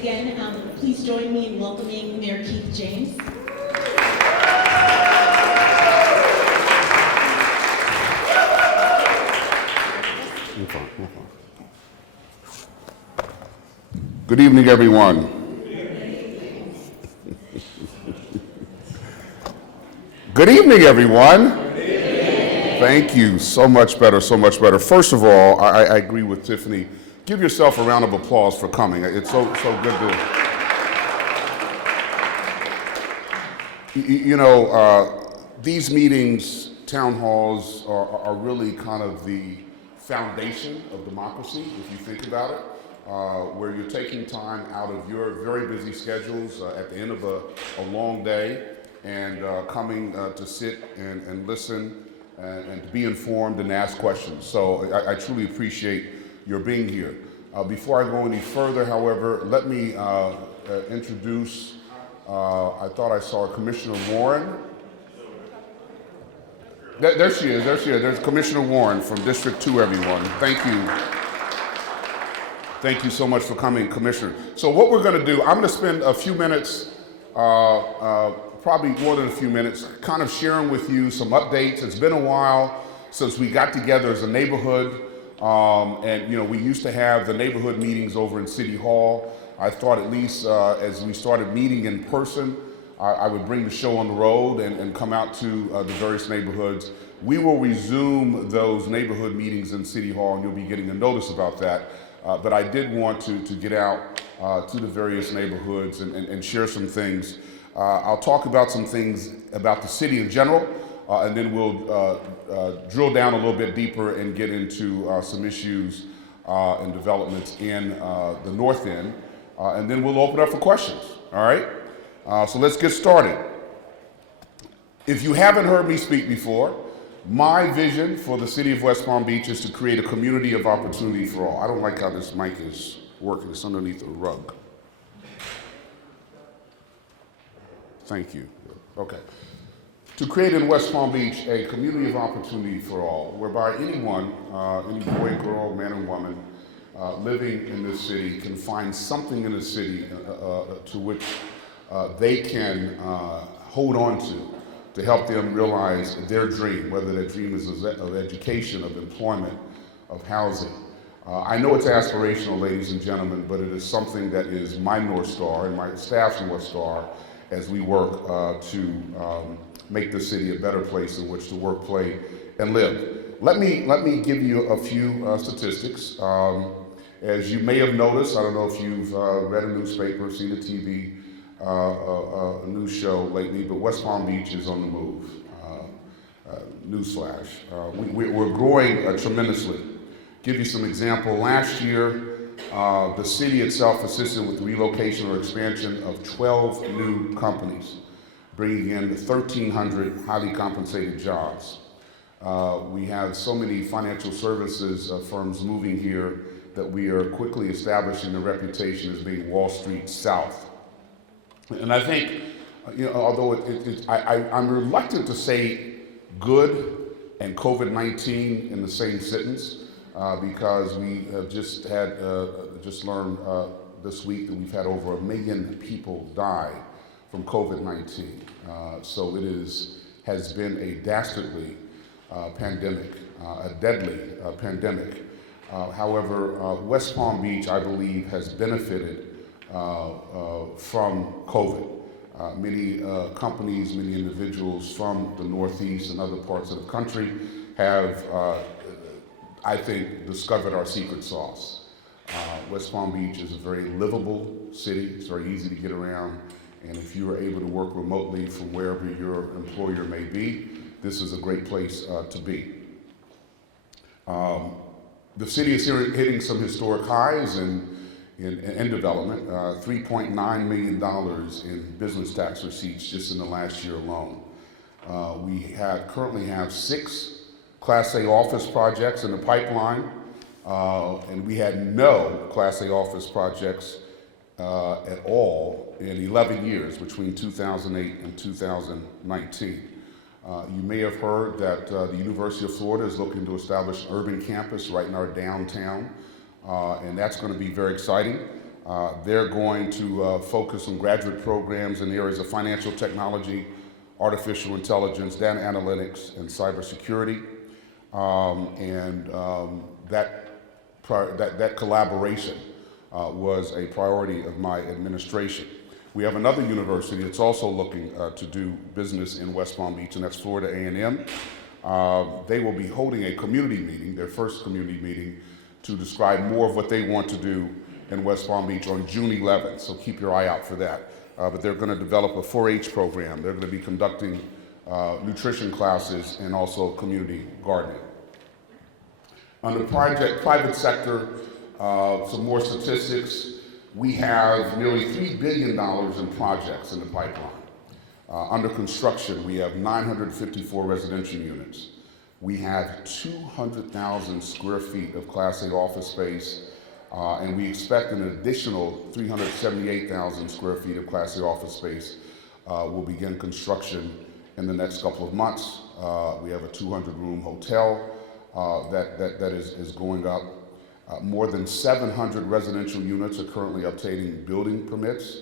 Again, please join me in welcoming Mayor Keith James. Good evening, everyone. Good evening, everyone. Thank you. So much better, so much better. First of all, I agree with Tiffany. Give yourself a round of applause for coming. It's so good to... You know, these meetings, town halls, are really kind of the foundation of democracy, if you think about it, where you're taking time out of your very busy schedules at the end of a long day and coming to sit and listen and to be informed and ask questions. So I truly appreciate your being here. Before I go any further, however, let me introduce, I thought I saw Commissioner Warren. There she is. There's Commissioner Warren from District 2, everyone. Thank you. Thank you so much for coming, Commissioner. So what we're going to do, I'm going to spend a few minutes, probably more than a few minutes, kind of sharing with you some updates. It's been a while since we got together as a neighborhood, and you know, we used to have the neighborhood meetings over in City Hall. I thought at least as we started meeting in person, I would bring the show on the road and come out to the various neighborhoods. We will resume those neighborhood meetings in City Hall, and you'll be getting a notice about that. But I did want to get out to the various neighborhoods and share some things. I'll talk about some things about the city in general, and then we'll drill down a little bit deeper and get into some issues and developments in the North End, and then we'll open up for questions, all right? So let's get started. If you haven't heard me speak before, my vision for the city of West Palm Beach is to create a community of opportunity for all. I don't like how this mic is working. It's underneath a rug. Thank you. Okay. To create in West Palm Beach a community of opportunity for all, whereby anyone, any boy, girl, man, and woman living in this city can find something in the city to which they can hold on to help them realize their dream, whether that dream is of education, of employment, of housing. I know it's aspirational, ladies and gentlemen, but it is something that is my North Star and my staff's North Star as we work to make the city a better place in which to work, play, and live. Let me give you a few statistics. As you may have noticed, I don't know if you've read a newspaper, seen a TV news show lately, but West Palm Beach is on the move. Newsflash. We're growing tremendously. Give you some example. Last year, the city itself assisted with the relocation or expansion of 12 new companies, bringing in 1,300 highly compensated jobs. We have so many financial services firms moving here that we are quickly establishing a reputation as being Wall Street South. And I think, you know, although I'm reluctant to say good and COVID-19 in the same sentence, because we have just learned this week that we've had over 1 million people die from COVID-19. So it has been a dastardly pandemic, a deadly pandemic. However, West Palm Beach, I believe, has benefited from COVID. Many companies, many individuals from the Northeast and other parts of the country have, I think, discovered our secret sauce. West Palm Beach is a very livable city. It's very easy to get around. And if you are able to work remotely from wherever your employer may be, this is a great place to be. The city is hitting some historic highs in development, $3.9 million in business tax receipts just in the last year alone. We currently have 6 Class A office projects in the pipeline, and we had no Class A office projects at all in 11 years between 2008 and 2019. You may have heard that the University of Florida is looking to establish an urban campus right in our downtown, and that's going to be very exciting. They're going to focus on graduate programs in the areas of financial technology, artificial intelligence, data analytics, and cybersecurity. That collaboration was a priority of my administration. We have another university that's also looking to do business in West Palm Beach, and that's Florida A&M. They will be holding a community meeting, their first community meeting, to describe more of what they want to do in West Palm Beach on June 11th, so keep your eye out for that. But they're going to develop a 4-H program. They're going to be conducting nutrition classes and also community gardening. On the private sector, some more statistics. We have nearly $3 billion in projects in the pipeline. Under construction, we have 954 residential units. We have 200,000 square feet of Class A office space, and we expect an additional 378,000 square feet of Class A office space will begin construction in the next couple of months. We have a 200-room hotel that is going up. More than 700 residential units are currently obtaining building permits,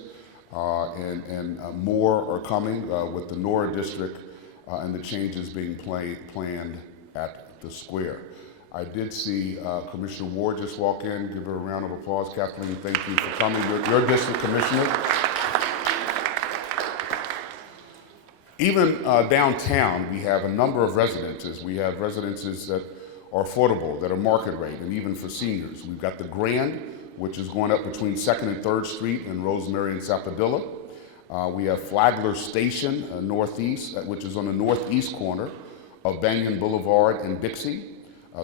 and more are coming with the Nora district and the changes being planned at the square. I did see Commissioner Ward just walk in. Give her a round of applause. Kathleen, thank you for coming. Your district commissioner. Even downtown, we have a number of residences. We have residences that are affordable, that are market rate, and even for seniors. We've got the Grand, which is going up between 2nd and 3rd Street in Rosemary and Sapodilla. We have Flagler Station, Northeast, which is on the northeast corner of Banyan Boulevard and Dixie.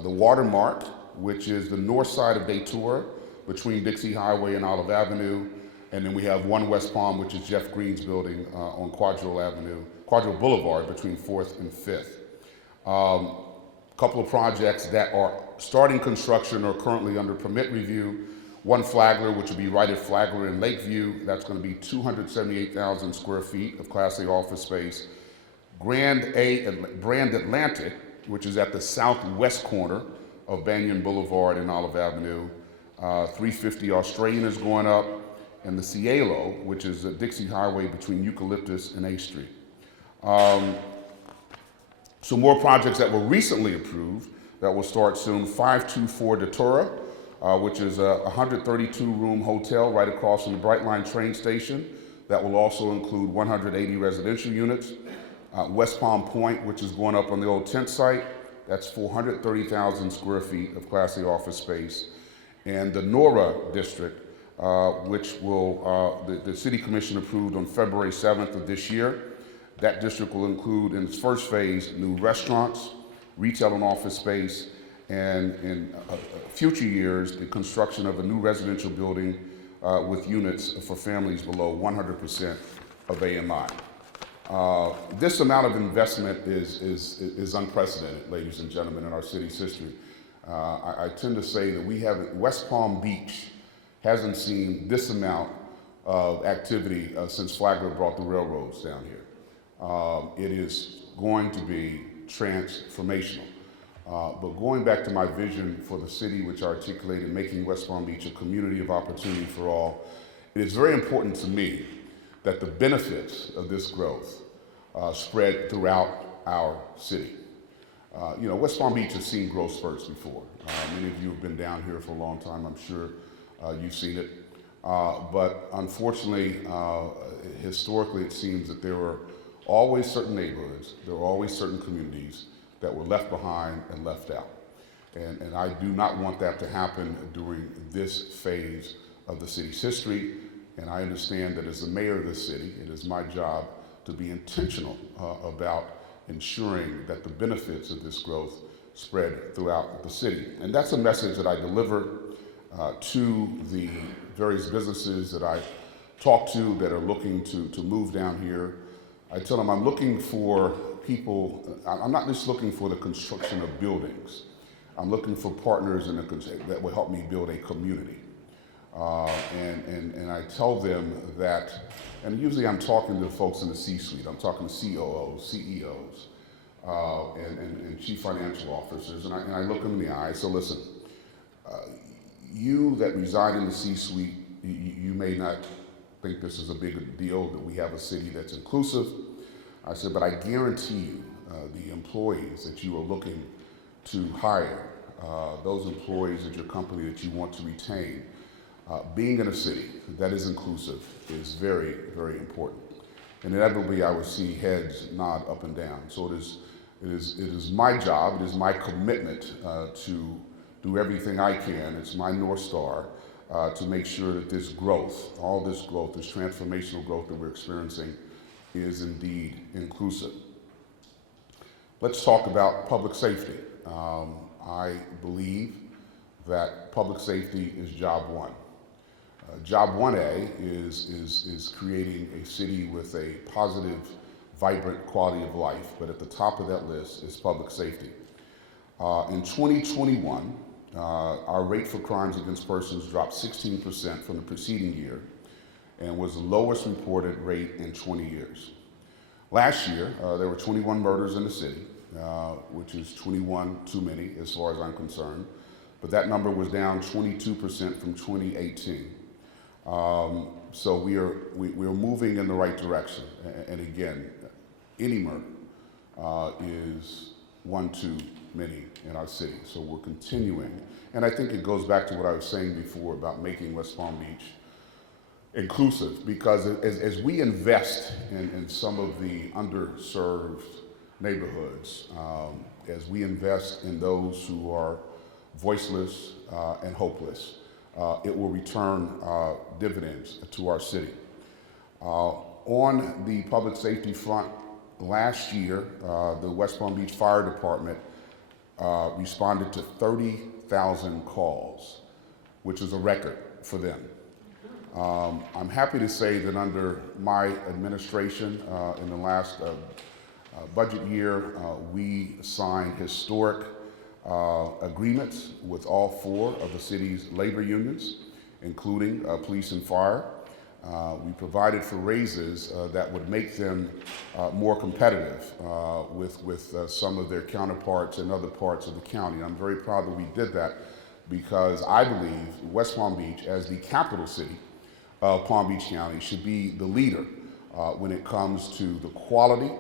The Watermark, which is the north side of Datura, between Dixie Highway and Olive Avenue. And then we have One West Palm, which is Jeff Green's building on Quadrill Boulevard, between 4th and 5th. Couple of projects that are starting construction or currently under permit review. One Flagler, which will be right at Flagler in Lakeview. That's going to be 278,000 square feet of Class A office space. Brand Atlantic, which is at the southwest corner of Banyan Boulevard and Olive Avenue. 350 Australian is going up. And the Cielo, which is at Dixie Highway between Eucalyptus and A Street. Some more projects that were recently approved that will start soon. 524 Datura, which is a 132-room hotel right across from the Brightline train station. That will also include 180 residential units. West Palm Point, which is going up on the old tent site. That's 430,000 square feet of Class A office space. And the Nora district, which will, the City Commission approved on February 7th of this year. That district will include, in its first phase, new restaurants, retail and office space, and in future years, the construction of a new residential building with units for families below 100% of AMI. This amount of investment is unprecedented, ladies and gentlemen, in our city's history. I tend to say that West Palm Beach hasn't seen this amount of activity since Flagler brought the railroads down here. It is going to be transformational. But going back to my vision for the city, which I articulated, making West Palm Beach a community of opportunity for all, it is very important to me that the benefits of this growth spread throughout our city. West Palm Beach has seen growth spurts before. Many of you have been down here for a long time. I'm sure you've seen it. But unfortunately, historically, it seems that there were always certain neighborhoods, there were always certain communities that were left behind and left out. And I do not want that to happen during this phase of the city's history. And I understand that as the mayor of this city, it is my job to be intentional about ensuring that the benefits of this growth spread throughout the city. And that's a message that I deliver to the various businesses that I talk to that are looking to move down here. I tell them I'm looking for people, I'm not just looking for the construction of buildings. I'm looking for partners that will help me build a community. And I tell them that, and usually I'm talking to folks in the C-suite. I'm talking to COOs, CEOs, and chief financial officers, and I look them in the eye. So listen, you that reside in the C-suite you may not think this is a big deal that we have a city that's inclusive. I said, but I guarantee you the employees that you are looking to hire, those employees at your company that you want to retain, being in a city that is inclusive is very, very important. And inevitably I would see heads nod up and down. So it is my job, it is my commitment to do everything I can. It's my North Star to make sure that this growth, all this growth, this transformational growth that we're experiencing is indeed inclusive. Let's talk about public safety. I believe that public safety is job one. Job 1A is creating a city with a positive, vibrant quality of life, but at the top of that list is public safety. In 2021, our rate for crimes against persons dropped 16% from the preceding year and was the lowest reported rate in 20 years. Last year, there were 21 murders in the city, which is 21 too many as far as I'm concerned, but that number was down 22% from 2018. So we are moving in the right direction. And again, any murder is one too many in our city. So we're continuing. And I think it goes back to what I was saying before about making West Palm Beach inclusive, because as we invest in some of the underserved neighborhoods, as we invest in those who are voiceless and hopeless, it will return dividends to our city. On the public safety front, last year, the West Palm Beach Fire Department responded to 30,000 calls, which is a record for them. I'm happy to say that under my administration, in the last budget year, we signed historic agreements with all 4 of the city's labor unions, including police and fire. We provided for raises that would make them more competitive with some of their counterparts in other parts of the county. I'm very proud that we did that, because I believe West Palm Beach, as the capital city of Palm Beach County, should be the leader when it comes to the quality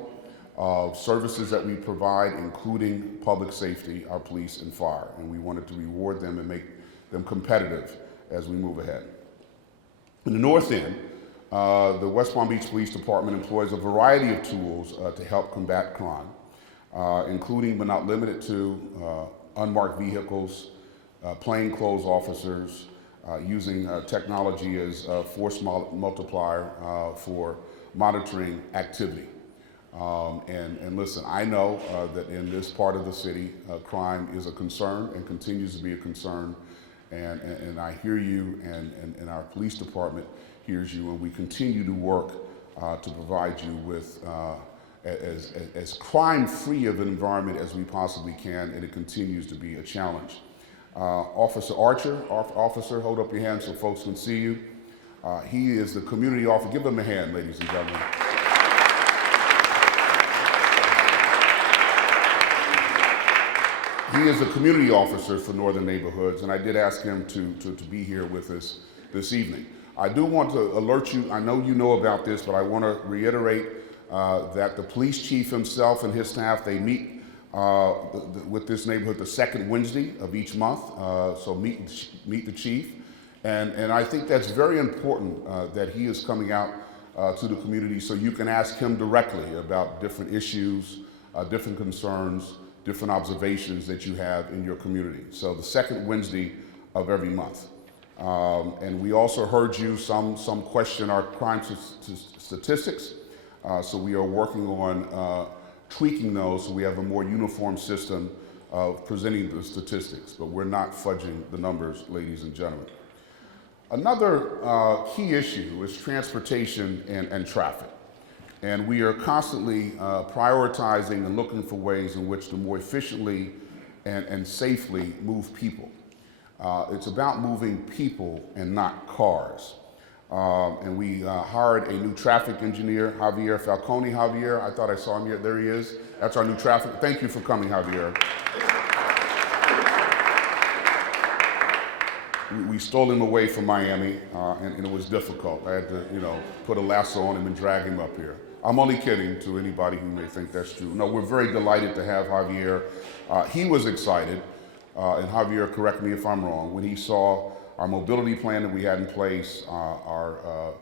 of services that we provide, including public safety, our police and fire. And we wanted to reward them and make them competitive as we move ahead. In the North End, the West Palm Beach Police Department employs a variety of tools to help combat crime, including but not limited to unmarked vehicles, plainclothes officers, using technology as a force multiplier for monitoring activity. And listen, I know that in this part of the city, crime is a concern and continues to be a concern. And I hear you, and our police department hears you, and we continue to work to provide you with as crime-free of an environment as we possibly can, and it continues to be a challenge. Officer Archer, officer, hold up your hand so folks can see you. He is the community officer. Give him a hand, ladies and gentlemen. He is a community officer for Northern Neighborhoods, and I did ask him to be here with us this evening. I do want to alert you, I know you know about this, but I want to reiterate that the police chief himself and his staff, they meet with this neighborhood the second Wednesday of each month, so meet the chief. And I think that's very important that he is coming out to the community so you can ask him directly about different issues, different concerns, different observations that you have in your community. So the second Wednesday of every month. And we also heard you, some question our crime statistics. So we are working on tweaking those so we have a more uniform system of presenting the statistics, but we're not fudging the numbers, ladies and gentlemen. Another key issue is transportation and traffic. And we are constantly prioritizing and looking for ways in which to more efficiently and safely move people. It's about moving people and not cars. And we hired a new traffic engineer, Javier Falcone. Javier, I thought I saw him here. There he is. That's our new traffic. Thank you for coming, Javier. we stole him away from Miami, and it was difficult. I had to, put a lasso on him and drag him up here. I'm only kidding to anybody who may think that's true. No, we're very delighted to have Javier. He was excited, and Javier, correct me if I'm wrong, when he saw our mobility plan that we had in place, our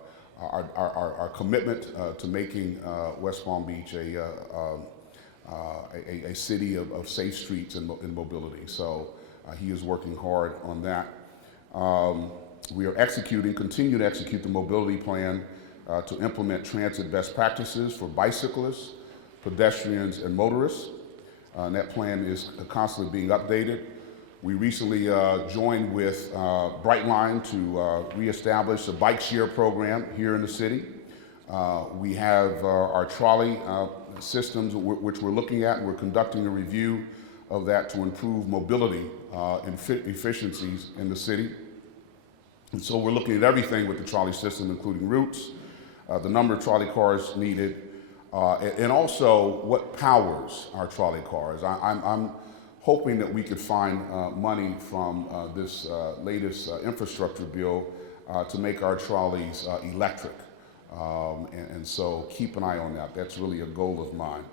commitment to making West Palm Beach a city of safe streets and mobility. So he is working hard on that. We are continue to execute the mobility plan to implement transit best practices for bicyclists, pedestrians, and motorists. And that plan is constantly being updated. We recently joined with Brightline to reestablish a bike share program here in the city. We have our trolley systems which we're looking at. We're conducting a review of that to improve mobility and efficiencies in the city. And so we're looking at everything with the trolley system, including routes, the number of trolley cars needed, and also what powers our trolley cars. I'm hoping that we could find money from this latest infrastructure bill to make our trolleys electric. And so keep an eye on that. That's really a goal of mine.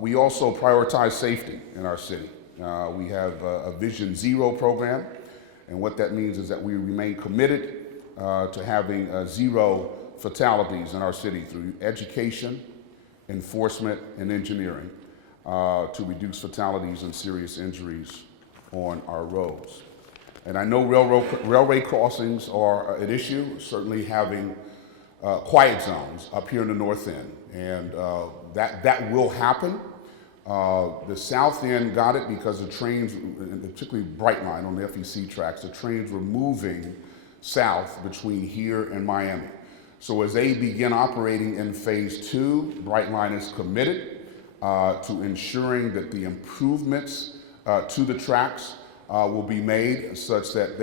We also prioritize safety in our city. We have a Vision Zero program, and what that means is that we remain committed to having zero fatalities in our city through education, enforcement, and engineering to reduce fatalities and serious injuries on our roads. And I know railway crossings are an issue, certainly having quiet zones up here in the north end, and that will happen. The south end got it because the trains, particularly Brightline on the FEC tracks, the trains were moving south between here and Miami. So as they begin operating in phase 2, Brightline is committed to ensuring that the improvements to the tracks will be made such that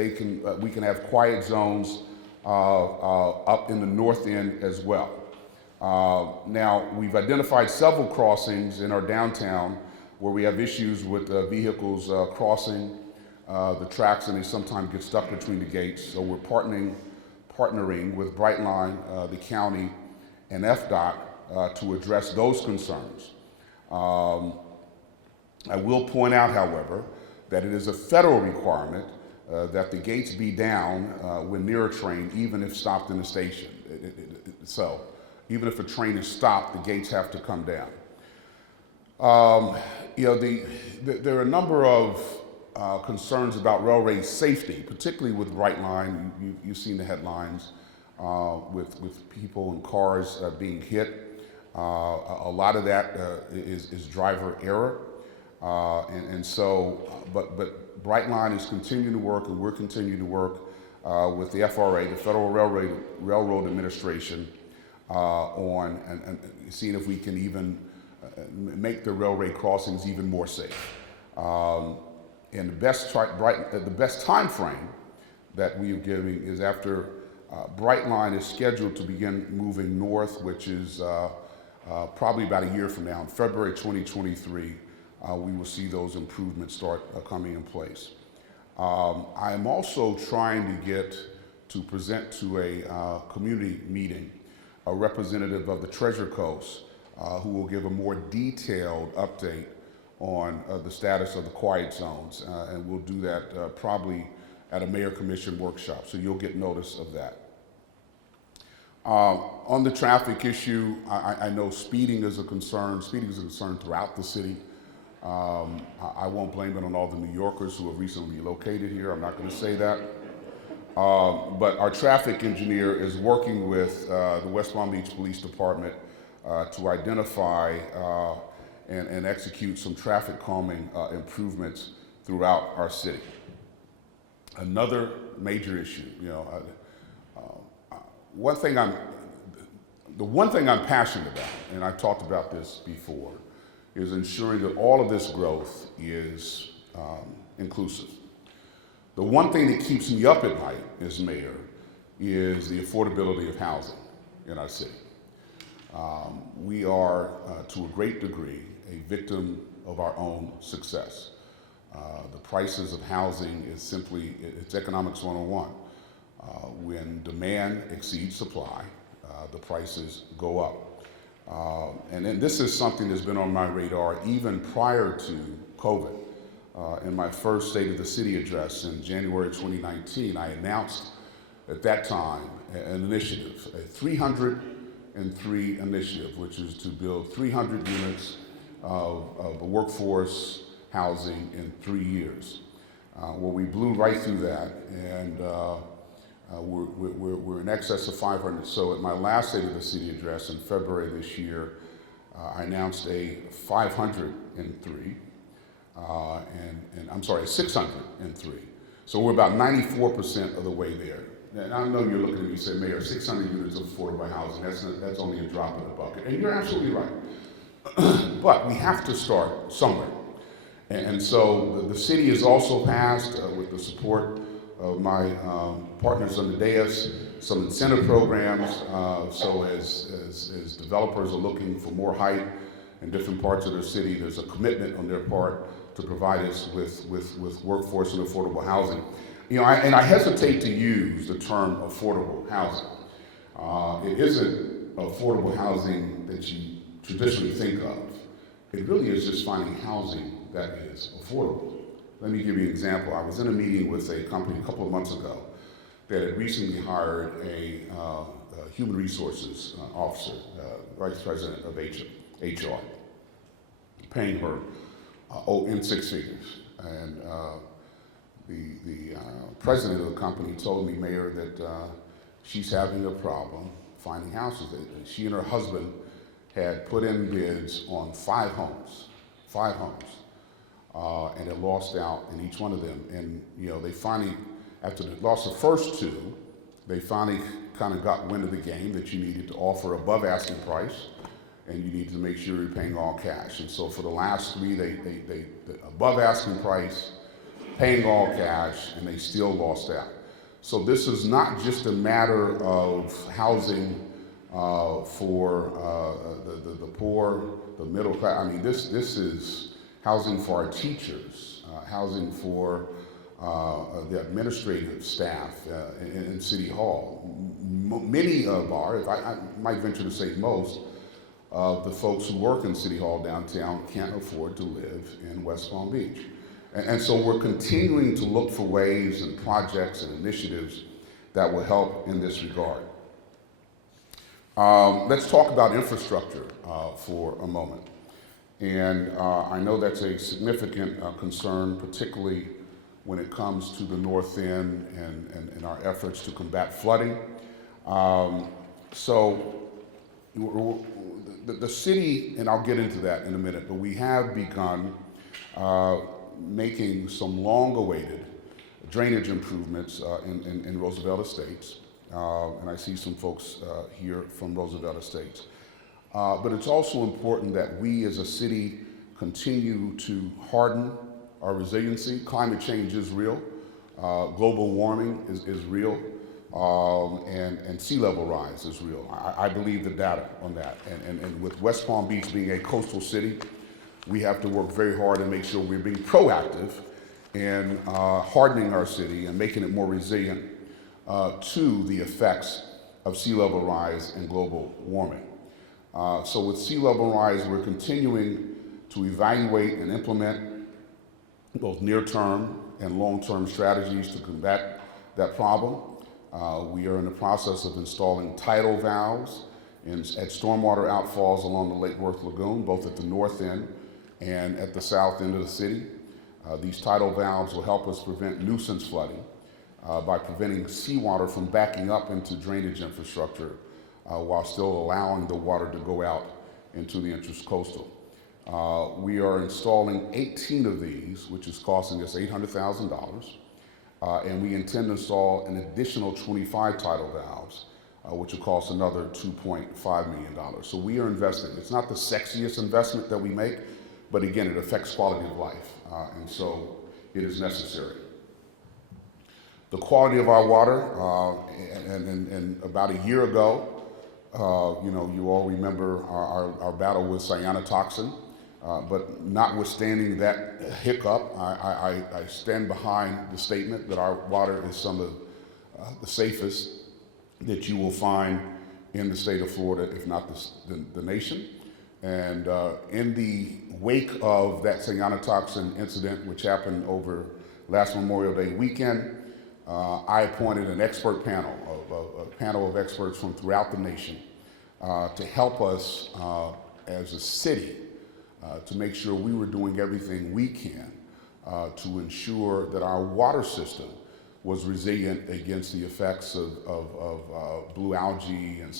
we can have quiet zones up in the north end as well. Now, we've identified several crossings in our downtown where we have issues with vehicles crossing the tracks, and they sometimes get stuck between the gates. So we're partnering with Brightline, the county, and FDOT to address those concerns. I will point out, however, that it is a federal requirement that the gates be down when near a train, even if stopped in the station. So even if a train is stopped, the gates have to come down. There are a number of concerns about railway safety, particularly with Brightline. You've seen the headlines with people and cars being hit. A lot of that is driver error. But Brightline is continuing to work, and we're continuing to work with the FRA, the Federal Railroad Administration, on and seeing if we can even make the railway crossings even more safe. And the best time frame that we are giving is after Brightline is scheduled to begin moving north, which is probably about a year from now, in February 2023. We will see those improvements start coming in place. I am also trying to present to a community meeting a representative of the Treasure Coast who will give a more detailed update on the status of the quiet zones, and we'll do that probably at a Mayor Commission workshop, so you'll get notice of that. On the traffic issue, I know speeding is a concern. Speeding is a concern throughout the city. I won't blame it on all the New Yorkers who have recently relocated here. I'm not going to say that. But our traffic engineer is working with the West Palm Beach Police Department to identify and execute some traffic calming improvements throughout our city. Another major issue, the one thing I'm passionate about, and I've talked about this before, is ensuring that all of this growth is inclusive. The one thing that keeps me up at night as mayor is the affordability of housing in our city. We are, to a great degree, a victim of our own success. The prices of housing is simply, it's economics 101. When demand exceeds supply, the prices go up. And then this is something that's been on my radar even prior to COVID. In my first State of the City address in January 2019, I announced at that time an initiative, a 303 initiative, which is to build 300 units of workforce housing in 3 years. Well, we blew right through that, and we're in excess of 500. So at my last State of the City address in February this year, I announced a 503, and I'm sorry, 603. So we're about 94% of the way there. And I know you're looking at me and say, Mayor, 600 units of affordable housing, that's only a drop in the bucket. And you're absolutely right. But we have to start somewhere. And so the city has also passed, with the support of my partners on the dais, some incentive programs. So as developers are looking for more height in different parts of their city, there's a commitment on their part to provide us with workforce and affordable housing. You know, I hesitate to use the term affordable housing. It isn't affordable housing that you traditionally think of. It really is just finding housing that is affordable. Let me give you an example. I was in a meeting with a company a couple of months ago that had recently hired a human resources officer, vice president of HR, paying her in six figures. And the president of the company told me, Mayor, that she's having a problem finding houses. She and her husband had put in bids on five homes, and it lost out in each one of them. And you know, they finally, after they lost the first two, they finally kind of got wind of the game that you needed to offer above asking price, and you need to make sure you're paying all cash. And so for the last three, they above asking price, paying all cash, and they still lost out. So this is not just a matter of housing for the poor, the middle class. I mean, this is housing for our teachers, housing for the administrative staff in City Hall. Many of I might venture to say most, of the folks who work in City Hall downtown can't afford to live in West Palm Beach. And so we're continuing to look for ways and projects and initiatives that will help in this regard. Let's talk about infrastructure for a moment. And I know that's a significant concern, particularly when it comes to the North End and our efforts to combat flooding. So the city, and I'll get into that in a minute, but we have begun making some long-awaited drainage improvements in Roosevelt Estates. And I see some folks here from Roosevelt Estates. But it's also important that we as a city continue to harden our resiliency. Climate change is real. Global warming is real. And sea level rise is real. I believe the data on that. And with West Palm Beach being a coastal city, we have to work very hard and make sure we're being proactive in hardening our city and making it more resilient to the effects of sea level rise and global warming. So with sea level rise, we're continuing to evaluate and implement both near-term and long-term strategies to combat that problem. We are in the process of installing tidal valves at stormwater outfalls along the Lake Worth Lagoon, both at the north end and at the south end of the city. These tidal valves will help us prevent nuisance flooding by preventing seawater from backing up into drainage infrastructure while still allowing the water to go out into the intracoastal. We are installing 18 of these, which is costing us $800,000. And we intend to install an additional 25 tidal valves, which will cost another $2.5 million. So we are investing. It's not the sexiest investment that we make, but again, it affects quality of life, and so it is necessary. The quality of our water, and about a year ago, you all remember our battle with cyanotoxin. But notwithstanding that hiccup, I stand behind the statement that our water is some of the safest that you will find in the state of Florida, if not the nation. And in the wake of that cyanotoxin incident, which happened over last Memorial Day weekend, I appointed an expert panel, a panel of experts from throughout the nation to help us as a city to make sure we were doing everything we can to ensure that our water system was resilient against the effects of blue algae and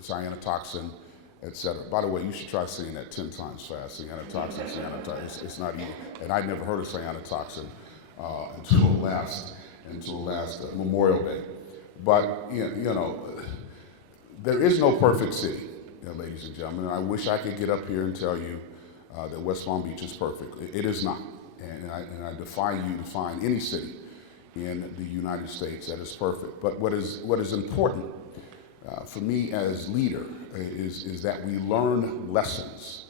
cyanotoxin, et cetera. By the way, you should try saying that 10 times fast. Cyanotoxin, it's not easy. And I'd never heard of cyanotoxin until last Memorial Day. But there is no perfect city, ladies and gentlemen. I wish I could get up here and tell you that West Palm Beach is perfect. It is not. And I defy you to find any city in the United States that is perfect. But what is important for me as leader is that we learn lessons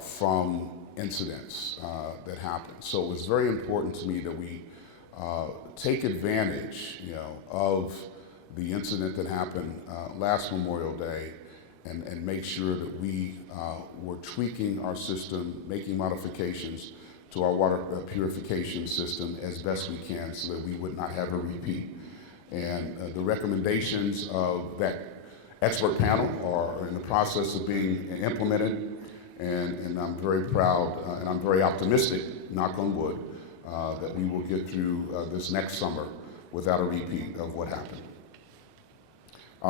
from incidents that happen. So it was very important to me that we take advantage, of the incident that happened last Memorial Day and make sure that we were tweaking our system, making modifications to our water purification system as best we can so that we would not have a repeat. And the recommendations of that expert panel are in the process of being implemented, and I'm very proud and I'm very optimistic, knock on wood, that we will get through this next summer without a repeat of what happened.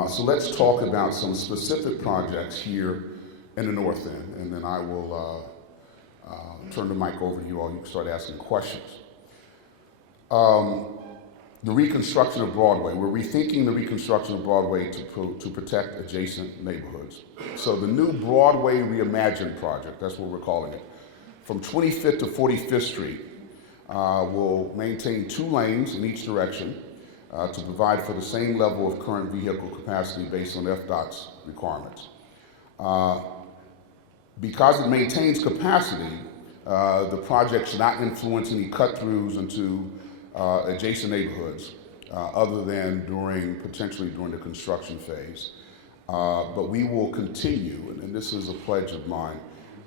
So let's talk about some specific projects here in the North End, and then I will turn the mic over to you all. You can start asking questions. The reconstruction of Broadway. We're rethinking the reconstruction of Broadway to protect adjacent neighborhoods. So the new Broadway Reimagined project, that's what we're calling it, from 25th to 45th Street will maintain 2 lanes in each direction to provide for the same level of current vehicle capacity based on FDOT's requirements. Because it maintains capacity, the project should not influence any cut-throughs into adjacent neighborhoods other than potentially during the construction phase. But we will continue, and this is a pledge of mine,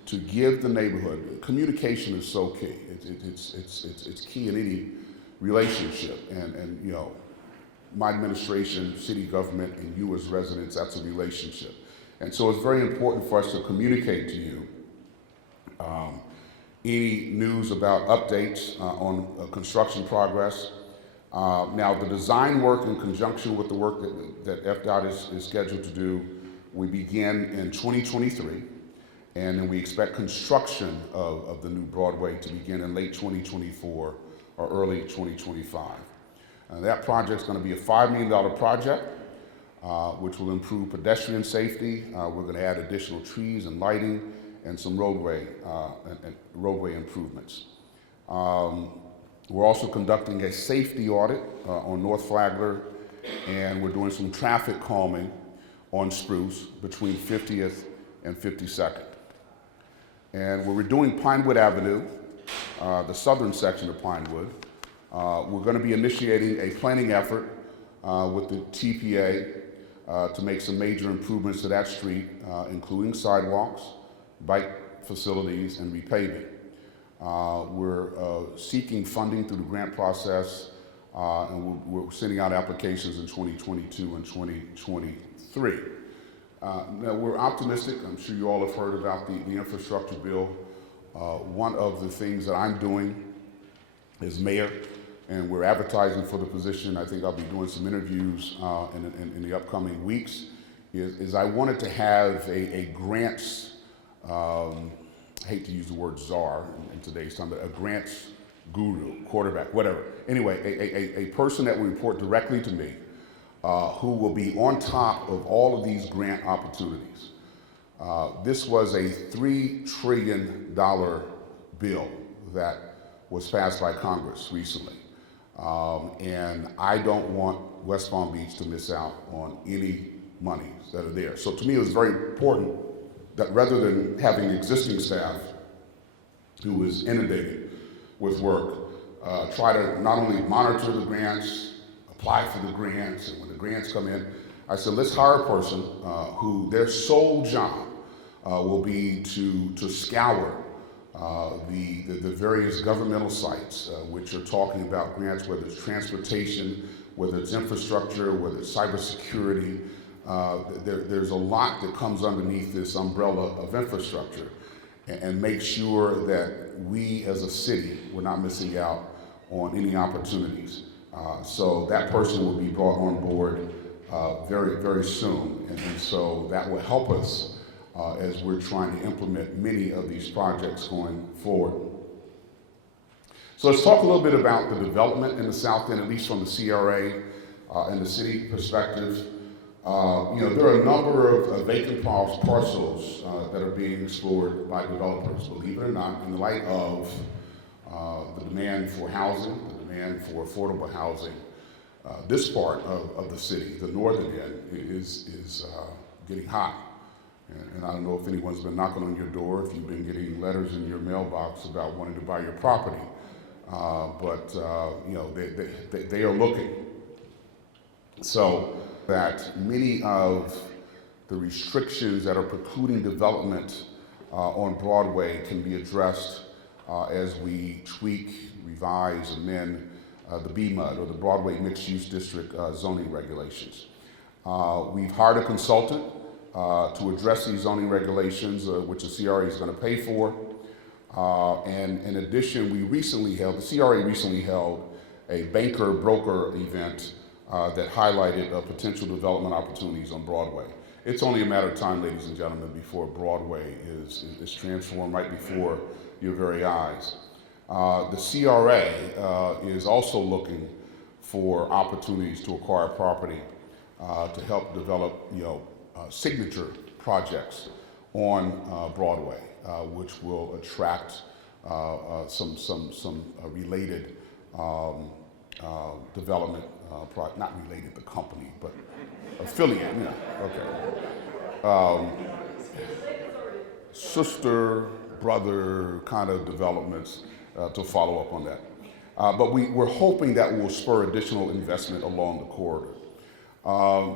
to give the neighborhood, communication is so key. It's key in any relationship, and my administration, city government, and you as residents, that's a relationship. And so it's very important for us to communicate to you any news about updates on construction progress. Now, the design work in conjunction with the work that FDOT is scheduled to do, we begin in 2023, and then we expect construction of the new Broadway to begin in late 2024 or early 2025. That project's going to be a $5 million project, which will improve pedestrian safety. We're going to add additional trees and lighting and some roadway improvements. We're also conducting a safety audit on North Flagler, and we're doing some traffic calming on Spruce between 50th and 52nd. And we're redoing Pinewood Avenue, the southern section of Pinewood. We're going to be initiating a planning effort with the TPA to make some major improvements to that street, including sidewalks, bike facilities, and repaving. We're seeking funding through the grant process, and we're sending out applications in 2022 and 2023. Now, we're optimistic. I'm sure you all have heard about the infrastructure bill. One of the things that I'm doing as mayor, and we're advertising for the position. I think I'll be doing some interviews in the upcoming weeks, is I wanted to have a grants, I hate to use the word czar in today's time, but a grants guru, quarterback, whatever. Anyway, a person that will report directly to me, who will be on top of all of these grant opportunities. This was a $3 trillion bill that was passed by Congress recently. And I don't want West Palm Beach to miss out on any monies that are there. So to me, it was very important that rather than having existing staff who is inundated with work, try to not only monitor the grants, apply for the grants, and when the grants come in, I said, let's hire a person who their sole job will be to scour the various governmental sites which are talking about grants, whether it's transportation, whether it's infrastructure, whether it's cybersecurity. There's a lot that comes underneath this umbrella of infrastructure, and make sure that we as a city, we're not missing out on any opportunities. So that person will be brought on board very, very soon. And so that will help us as we're trying to implement many of these projects going forward. So let's talk a little bit about the development in the South End, at least from the CRA and the city perspective. There are a number of vacant parcels that are being explored by developers, believe it or not, in the light of the demand for housing, the demand for affordable housing. This part of the city, the northern end, is getting hot. And I don't know if anyone's been knocking on your door, if you've been getting letters in your mailbox about wanting to buy your property. But they are looking. So that many of the restrictions that are precluding development on Broadway can be addressed as we tweak, revise, amend the BMUD, or the Broadway Mixed Use District zoning regulations. We've hired a consultant to address these zoning regulations, which the CRA is going to pay for. And in addition, the CRA recently held a banker-broker event that highlighted potential development opportunities on Broadway. It's only a matter of time, ladies and gentlemen, before Broadway is transformed right before your very eyes. The CRA is also looking for opportunities to acquire property to help develop, signature projects on Broadway, which will attract some related development, not related to company, but affiliate, okay. Sister, brother kind of developments to follow up on that. But we're hoping that will spur additional investment along the corridor.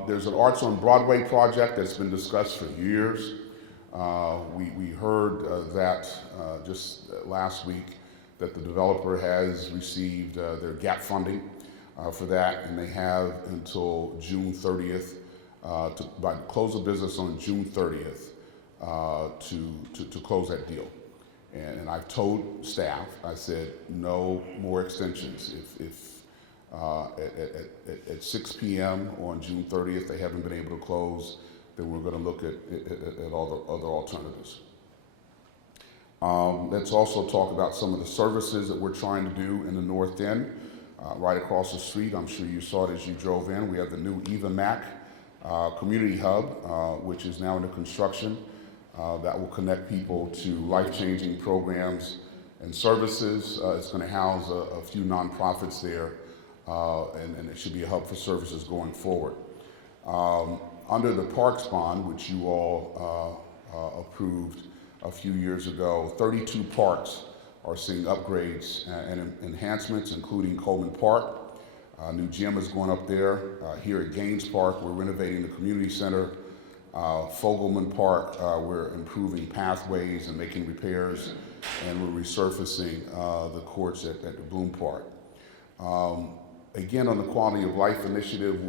There's an Arts on Broadway project that's been discussed for years. We heard that just last week that the developer has received their gap funding for that, and they have until June 30th, by the close of business on June 30th, to close that deal. And I've told staff, I said, no more extensions. If at 6 p.m. on June 30th they haven't been able to close, then we're going to look at all the other alternatives. Let's also talk about some of the services that we're trying to do in the North End. Right across the street, I'm sure you saw it as you drove in, we have the new Eva Mac Community Hub, which is now under construction. That will connect people to life-changing programs and services. It's going to house a few nonprofits there, and it should be a hub for services going forward. Under the Parks Bond, which you all approved a few years ago, 32 parks are seeing upgrades and enhancements, including Coleman Park. New gym is going up there. Here at Gaines Park, we're renovating the community center. Fogelman Park, we're improving pathways and making repairs, and we're resurfacing the courts at the Bloom Park. Again, on the Quality of Life Initiative,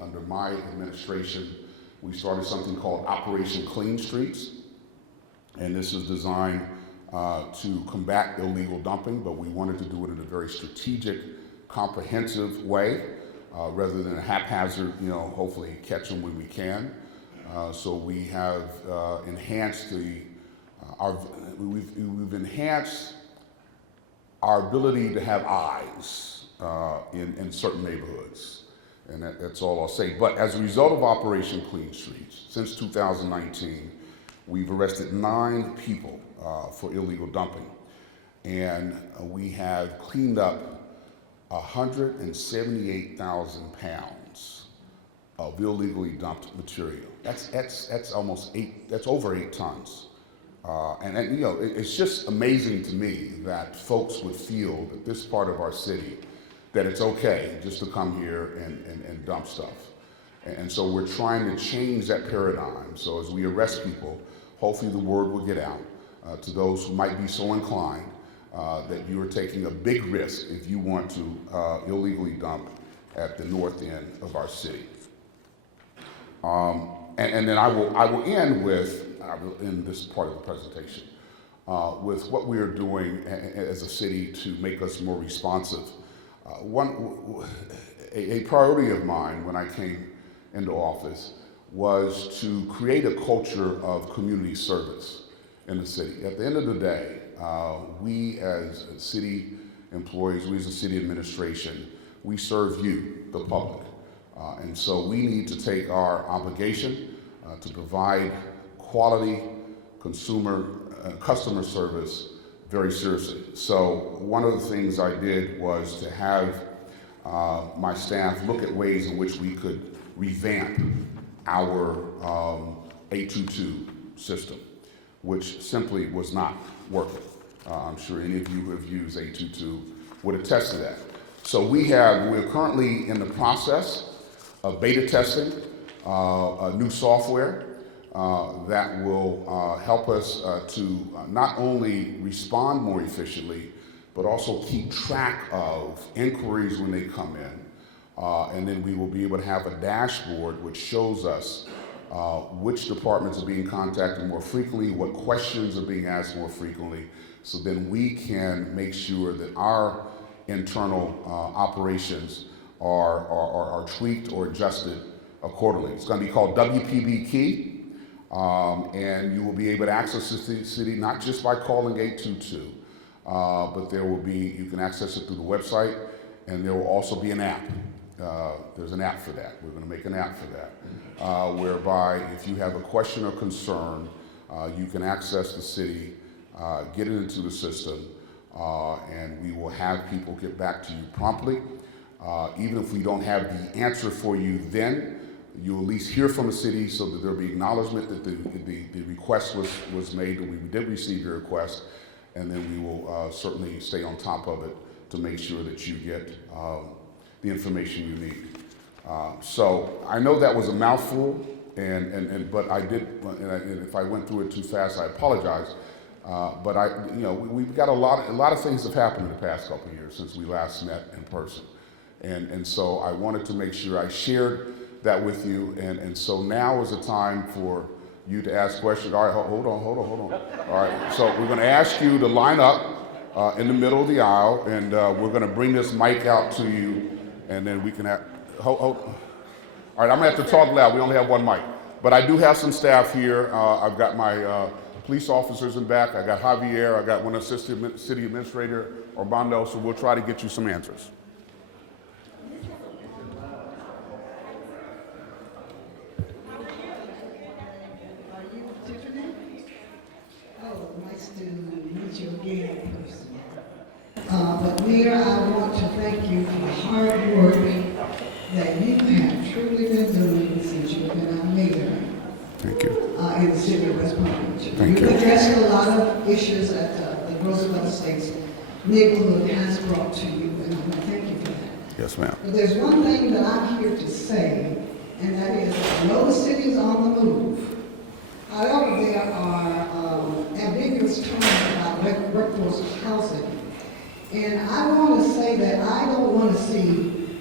under my administration, we started something called Operation Clean Streets, and this is designed to combat illegal dumping, but we wanted to do it in a very strategic, comprehensive way, rather than a haphazard, hopefully catch them when we can. So we have enhanced we've enhanced our ability to have eyes in certain neighborhoods, and that's all I'll say. But as a result of Operation Clean Streets, since 2019, we've arrested 9 people for illegal dumping, and we have cleaned up 178,000 pounds of illegally dumped material. That's almost that's over 8 tons. And you know, it's just amazing to me that folks would feel that this part of our city, that it's okay just to come here and dump stuff. And so we're trying to change that paradigm. So as we arrest people, hopefully the word will get out to those who might be so inclined that you are taking a big risk if you want to illegally dump at the north end of our city. And then I will end with, in this part of the presentation, with what we are doing as a city to make us more responsive. A priority of mine when I came into office was to create a culture of community service in the city. At the end of the day, we as city employees, we as a city administration, we serve you, the public. And so we need to take our obligation to provide quality customer service very seriously. So one of the things I did was to have my staff look at ways in which we could revamp our 822 system, which simply was not working. I'm sure any of you who have used 822 would attest to that. So we're currently in the process of beta testing a new software that will help us to not only respond more efficiently, but also keep track of inquiries when they come in. And then we will be able to have a dashboard which shows us which departments are being contacted more frequently, what questions are being asked more frequently, so then we can make sure that our internal operations are tweaked or adjusted accordingly. It's going to be called WPB-TV, and you will be able to access the city not just by calling 822, but you can access it through the website, and there will also be an app. There's an app for that. We're going to make an app for that, whereby if you have a question or concern, you can access the city, get it into the system, and we will have people get back to you promptly. Even if we don't have the answer for you then, you'll at least hear from the city so that there'll be acknowledgement that the request was made, that we did receive your request, and then we will certainly stay on top of it to make sure that you get the information you need. So I know that was a mouthful, but I did, and if I went through it too fast, I apologize. But we've got a lot of things have happened in the past couple of years since we last met in person. And so I wanted to make sure I shared that with you. And so now is the time for you to ask questions. All right, hold on. All right, so we're going to ask you to line up in the middle of the aisle, and we're going to bring this mic out to you, and then we can have, All right, I'm going to have to talk loud. We only have one mic. But I do have some staff here. I've got my police officers in back. I got Javier. I got one assistant city administrator, Armando, so we'll try to get you some answers. Nice to meet you again in person. But Mayor, I want to thank you for the hard work that you have truly been doing since you've been our mayor. Thank you. In the city of West Palm Beach. Thank you. You've addressed a lot of issues that the Roosevelt Estates neighborhood has brought to you, and I want to thank you for that. Yes, ma'am. But there's one thing that I'm here to say, and that is, I know the city is on the move. However, there are ambiguous terms about workforce housing. And I want to say that I don't want to see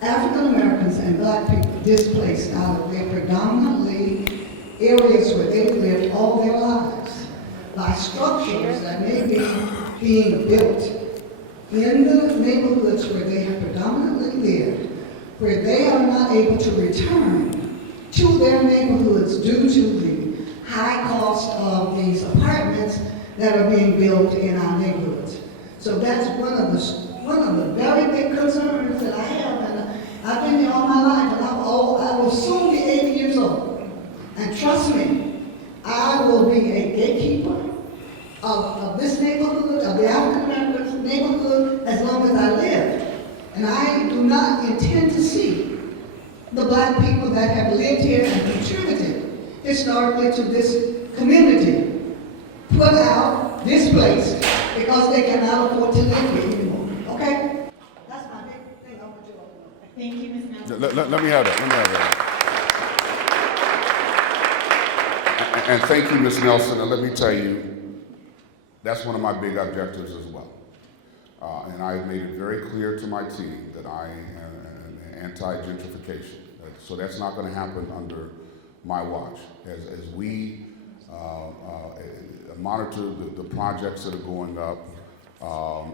African Americans and Black people displaced out of their predominantly areas where they've lived all their lives by structures that may be being built in the neighborhoods where they have predominantly lived, where they are not able to return to their neighborhoods due to the high cost of these apartments that are being built in our neighborhoods. So that's one of the very big concerns that I have, and I've been here all my life, and I will soon be 80 years old. And trust me, I will be a gatekeeper of this neighborhood, of the African American neighborhood, as long as I live. And I do not intend to see the black people that have lived here and contributed historically to this community put out, displaced, because they cannot afford to live here anymore, okay? That's my big thing I want you to know. Thank you, Ms. Nelson. Let me have that. And thank you, Ms. Nelson. And let me tell you, that's one of my big objectives as well. And I made it very clear to my team that I am anti-gentrification. So that's not going to happen under my watch. As we monitor the projects that are going up,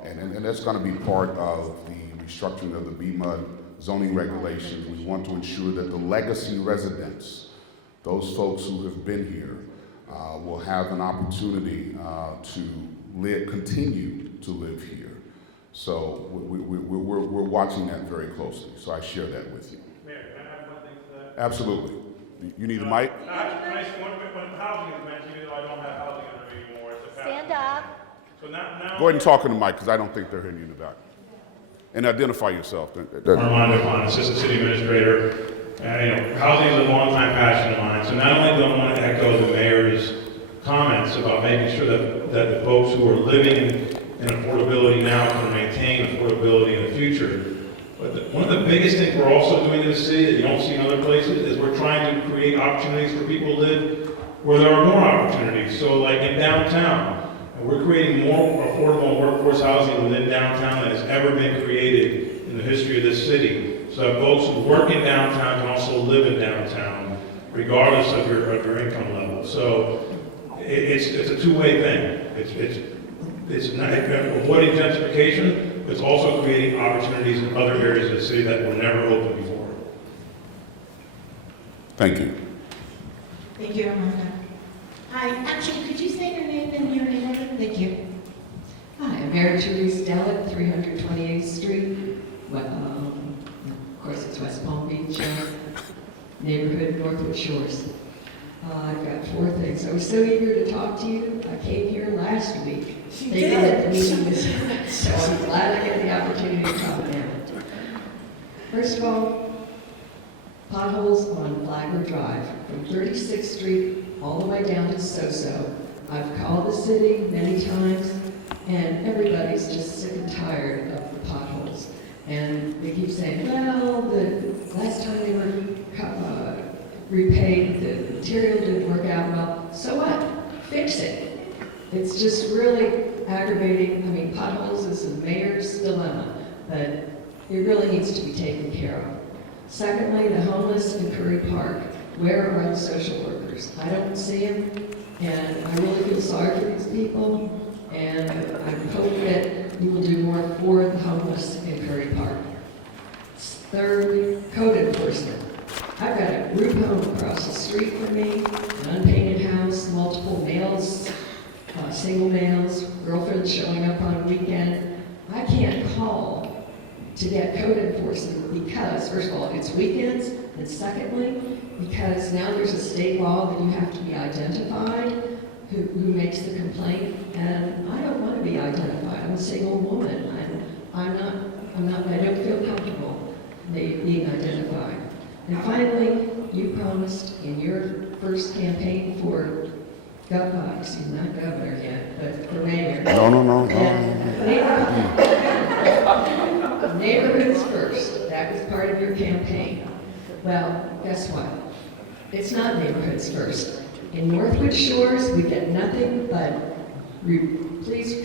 and that's going to be part of the restructuring of the BMUD zoning regulations. We want to ensure that the legacy residents, those folks who have been here, will have an opportunity to continue to live here. So we're watching that very closely. So I share that with you. Mayor, can I add one thing to that? Absolutely. You need a mic? When housing is mentioned, even though I don't have housing anymore, it's a fact. Stand up. So now. Go ahead and talk in the mic because I don't think they're hearing you in the back. And identify yourself. Armando Khan, Assistant City Administrator. Housing is a long-time passion of mine. So not only do I want to echo the mayor's comments about making sure that the folks who are living in affordability now can maintain affordability in the future, but one of the biggest things we're also doing in the city that you don't see in other places is we're trying to create opportunities for people to live where there are more opportunities. So like in downtown, we're creating more affordable workforce housing within downtown than has ever been created in the history of this city. So that folks who work in downtown can also live in downtown, regardless of your income level. So it's a two-way thing. It's not avoiding gentrification, but it's also creating opportunities in other areas of the city that were never open before. Thank you. Thank you, Armando. Hi, actually, could you say your name and your neighborhood? Thank you. Hi, I'm Mary Therese Dellett, 328th Street. Well, of course, it's West Palm Beach neighborhood, Northwood Shores. I've got 4 things. I was so eager to talk to you. I came here last week. They did the meeting this week, so I'm glad I get the opportunity to talk now. First of all, potholes on Flagler Drive from 36th Street all the way down to So-So. I've called the city many times, and everybody's just sick and tired of the potholes. And they keep saying, well, the last time they were repaid, the material didn't work out well. So what? Fix it. It's just really aggravating. I mean, potholes is the mayor's dilemma, but it really needs to be taken care of. Secondly, the homeless in Curry Park. Where are the social workers? I don't see them, and I really feel sorry for these people, and I hope that you will do more for the homeless in Curry Park. Thirdly, code enforcement. I've got a group home across the street from me, an unpainted house, multiple males, single males, girlfriends showing up on a weekend. I can't call to get code enforcement because, first of all, it's weekends, and secondly, because now there's a state law that you have to be identified who makes the complaint, and I don't want to be identified. I'm a single woman. I don't feel comfortable being identified. And finally, you promised in your first campaign for not governor yet, but for mayor. No. Neighborhoods first. That was part of your campaign. Well, guess what? It's not neighborhoods first. In Northwood Shores, we get nothing but, please,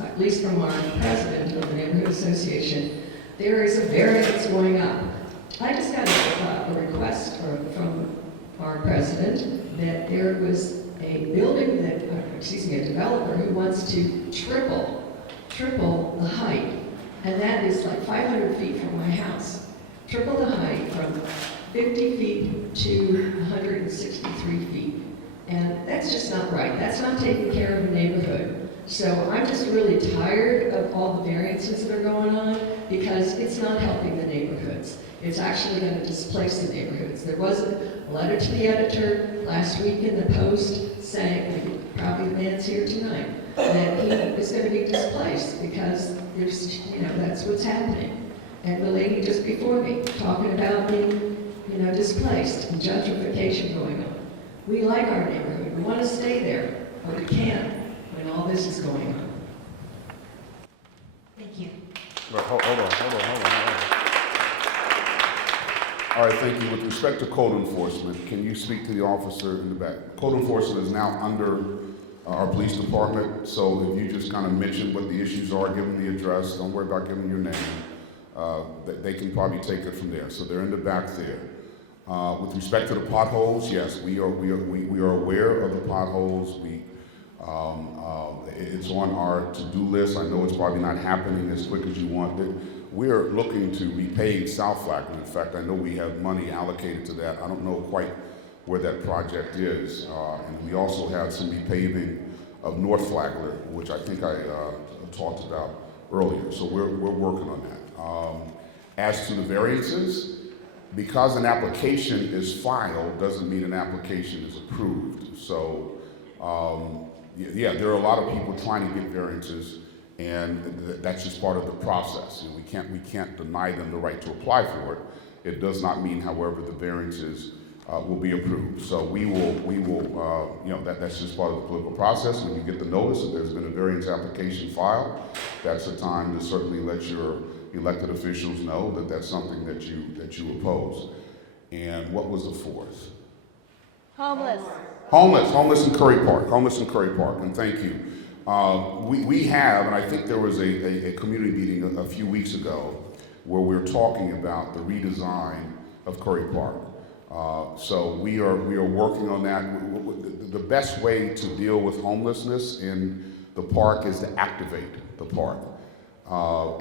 at least from our president of the Neighborhood Association, there is a variance going up. I just got a request from our president that there was a building that, a developer who wants to triple the height, and that is like 500 feet from my house. Triple the height from 50 feet to 163 feet. And that's just not right. That's not taking care of the neighborhood. So I'm just really tired of all the variances that are going on because it's not helping the neighborhoods. It's actually going to displace the neighborhoods. There was a letter to the editor last week in the Post saying, probably the man's here tonight, that he is going to be displaced because there's, that's what's happening. And the lady just before me, talking about being, displaced and gentrification going on. We like our neighborhood, we want to stay there, but we can't when all this is going on. Thank you. Right, hold on. All right, thank you. With respect to code enforcement, can you speak to the officer in the back? Code enforcement is now under our police department, so if you just kind of mention what the issues are, give them the address, don't worry about giving your name. They can probably take it from there. So they're in the back there. With respect to the potholes, yes, we are aware of the potholes. It's on our to-do list. I know it's probably not happening as quick as you want. We are looking to repave South Flagler. In fact, I know we have money allocated to that. I don't know quite where that project is. And we also have some repaving of North Flagler, which I think I talked about earlier. So we're working on that. As to the variances, because an application is filed doesn't mean an application is approved. So yeah, there are a lot of people trying to get variances, and that's just part of the process. We can't deny them the right to apply for it. It does not mean, however, the variances will be approved. So we will that's just part of the political process. When you get the notice that there's been a variance application filed, that's the time to certainly let your elected officials know that that's something that you oppose. And what was the fourth? Homeless in Curry Park, and thank you. We have, and I think there was a community meeting a few weeks ago where we were talking about the redesign of Curry Park. So we are working on that. The best way to deal with homelessness in the park is to activate the park.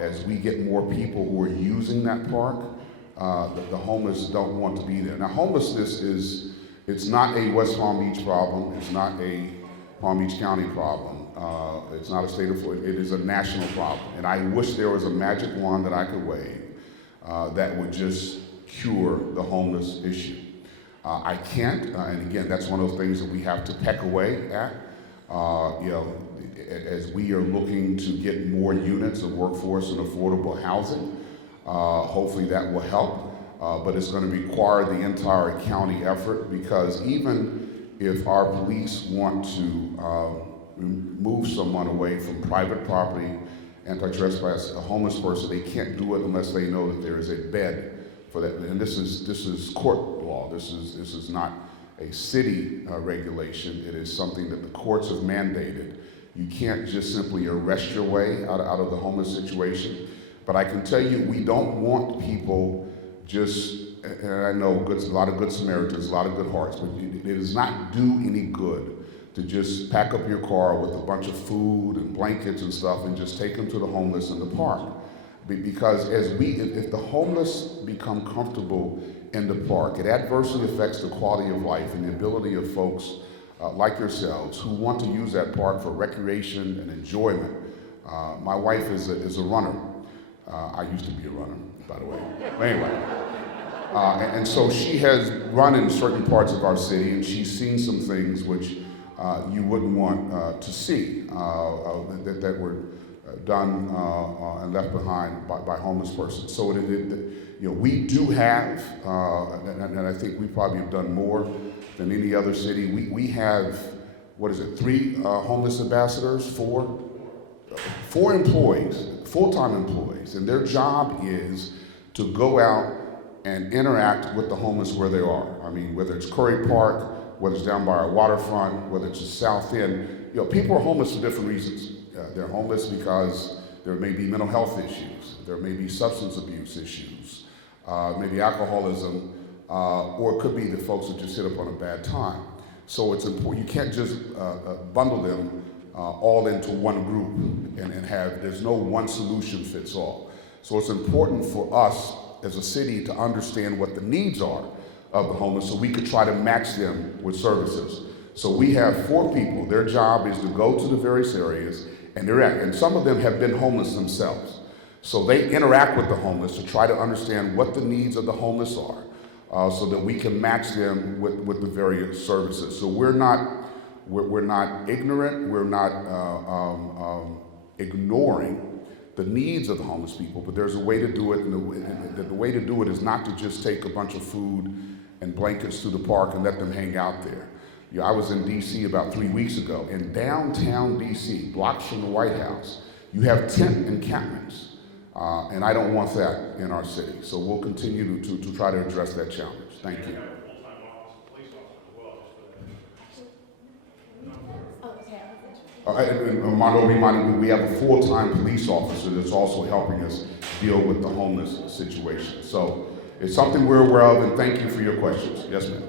As we get more people who are using that park, the homeless don't want to be there. Now, homelessness it's not a West Palm Beach problem. It's not a Palm Beach County problem. It's not a state of Florida. It is a national problem. And I wish there was a magic wand that I could wave that would just cure the homeless issue. I can't, and again, that's one of those things that we have to peck away at. As we are looking to get more units of workforce and affordable housing, hopefully that will help. But it's going to require the entire county effort, because even if our police want to move someone away from private property, anti-trespass, a homeless person, they can't do it unless they know that there is a bed for that. And this is court law. This is not a city regulation. It is something that the courts have mandated. You can't just simply arrest your way out of the homeless situation. But I can tell you, we don't want people just, and I know a lot of good Samaritans, a lot of good hearts, but it does not do any good to just pack up your car with a bunch of food and blankets and stuff and just take them to the homeless in the park. Because if the homeless become comfortable in the park, it adversely affects the quality of life and the ability of folks like yourselves who want to use that park for recreation and enjoyment. My wife is a runner. I used to be a runner, by the way. But anyway. And so she has run in certain parts of our city, and she's seen some things which you wouldn't want to see that were done and left behind by homeless persons. So we do have, and I think we probably have done more than any other city. We have, 3 homeless ambassadors, 4 employees, full-time employees, and their job is to go out and interact with the homeless where they are. I mean, whether it's Curry Park, whether it's down by our waterfront, whether it's the South End, people are homeless for different reasons. They're homeless because there may be mental health issues, there may be substance abuse issues, maybe alcoholism, or it could be the folks that just hit up on a bad time. So it's important. You can't just bundle them all into one group and there's no one solution fits all. So it's important for us as a city to understand what the needs are of the homeless so we could try to match them with services. So we have 4 people. Their job is to go to the various areas and interact. And some of them have been homeless themselves. So they interact with the homeless to try to understand what the needs of the homeless are so that we can match them with the various services. So we're not ignorant, we're not ignoring the needs of the homeless people, but there's a way to do it, and the way to do it is not to just take a bunch of food and blankets to the park and let them hang out there. I was in D.C. about 3 weeks ago. In downtown D.C., blocks from the White House, you have tent encampments, and I don't want that in our city. So we'll continue to try to address that challenge. Thank you. And Armando reminded me, we have a full-time police officer that's also helping us deal with the homeless situation. So it's something we're aware of, and thank you for your questions. Yes, ma'am.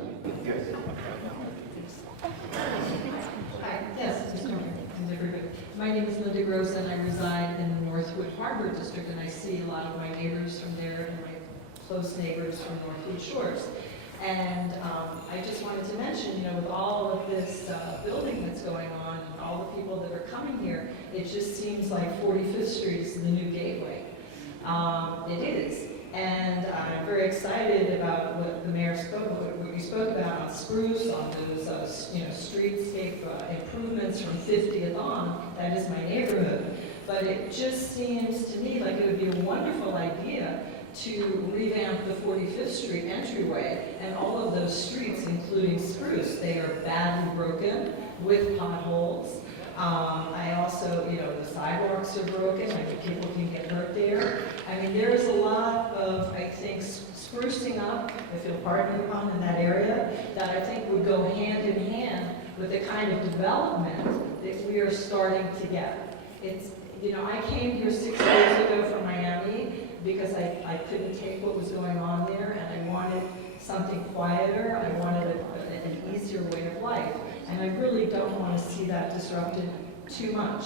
Hi, yes, Mr. Mayor. My name is Linda Gross, and I reside in the Northwood Harbor District, and I see a lot of my neighbors from there and my close neighbors from Northwood Shores. And I just wanted to mention, you know, with all of this building that's going on, and all the people that are coming here, it just seems like 45th Street is the new gateway. It is. And I'm very excited about what the mayor spoke about, what we spoke about on Spruce, on those, streetscape improvements from 50th on. That is my neighborhood. But it just seems to me like it would be a wonderful idea to revamp the 45th Street entryway and all of those streets, including Spruce. They are badly broken with potholes. I also, the sidewalks are broken. I think people can get hurt there. I mean, there is a lot of, I think, sprucing up, if you'll pardon me, in that area, that I think would go hand in hand with the kind of development that we are starting to get. It's, I came here 6 years ago from Miami because I couldn't take what was going on there, and I wanted something quieter. I wanted an easier way of life. And I really don't want to see that disrupted too much.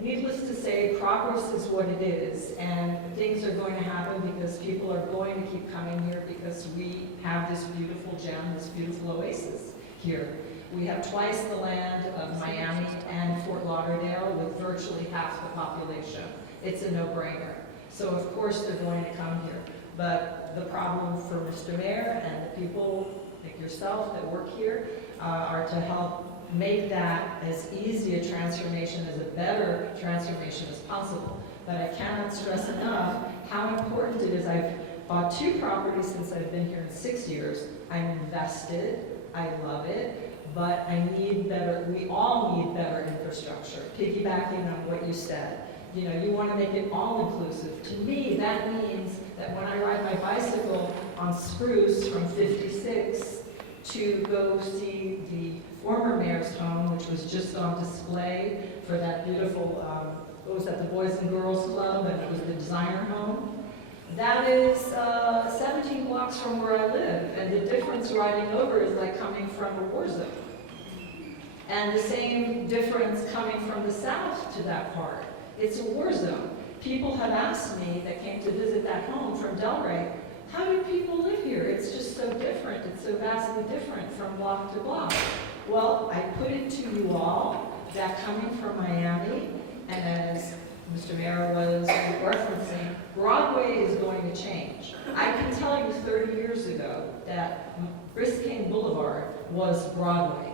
Needless to say, progress is what it is, and things are going to happen because people are going to keep coming here because we have this beautiful gem, this beautiful oasis here. We have twice the land of Miami and Fort Lauderdale with virtually half the population. It's a no-brainer. So of course they're going to come here. But the problem for Mr. Mayor and the people like yourself that work here are to help make that as easy a transformation, as a better transformation as possible. But I cannot stress enough how important it is. I've bought 2 properties since I've been here in 6 years. I'm invested, I love it, but we all need better infrastructure. Piggybacking on what you said. You want to make it all-inclusive. To me, that means that when I ride my bicycle on Spruce from 56 to go see the former mayor's home, which was just on display for that beautiful, the Boys and Girls Club, and it was the designer home. That is 17 blocks from where I live, and the difference riding over is like coming from a war zone. And the same difference coming from the south to that part. It's a war zone. People have asked me that came to visit that home from Delray, how do people live here? It's just so different. It's so vastly different from block to block. Well, I put it to you all that coming from Miami, and as Mr. Mayor was referencing, Broadway is going to change. I can tell you 30 years ago that Biscayne Boulevard was Broadway.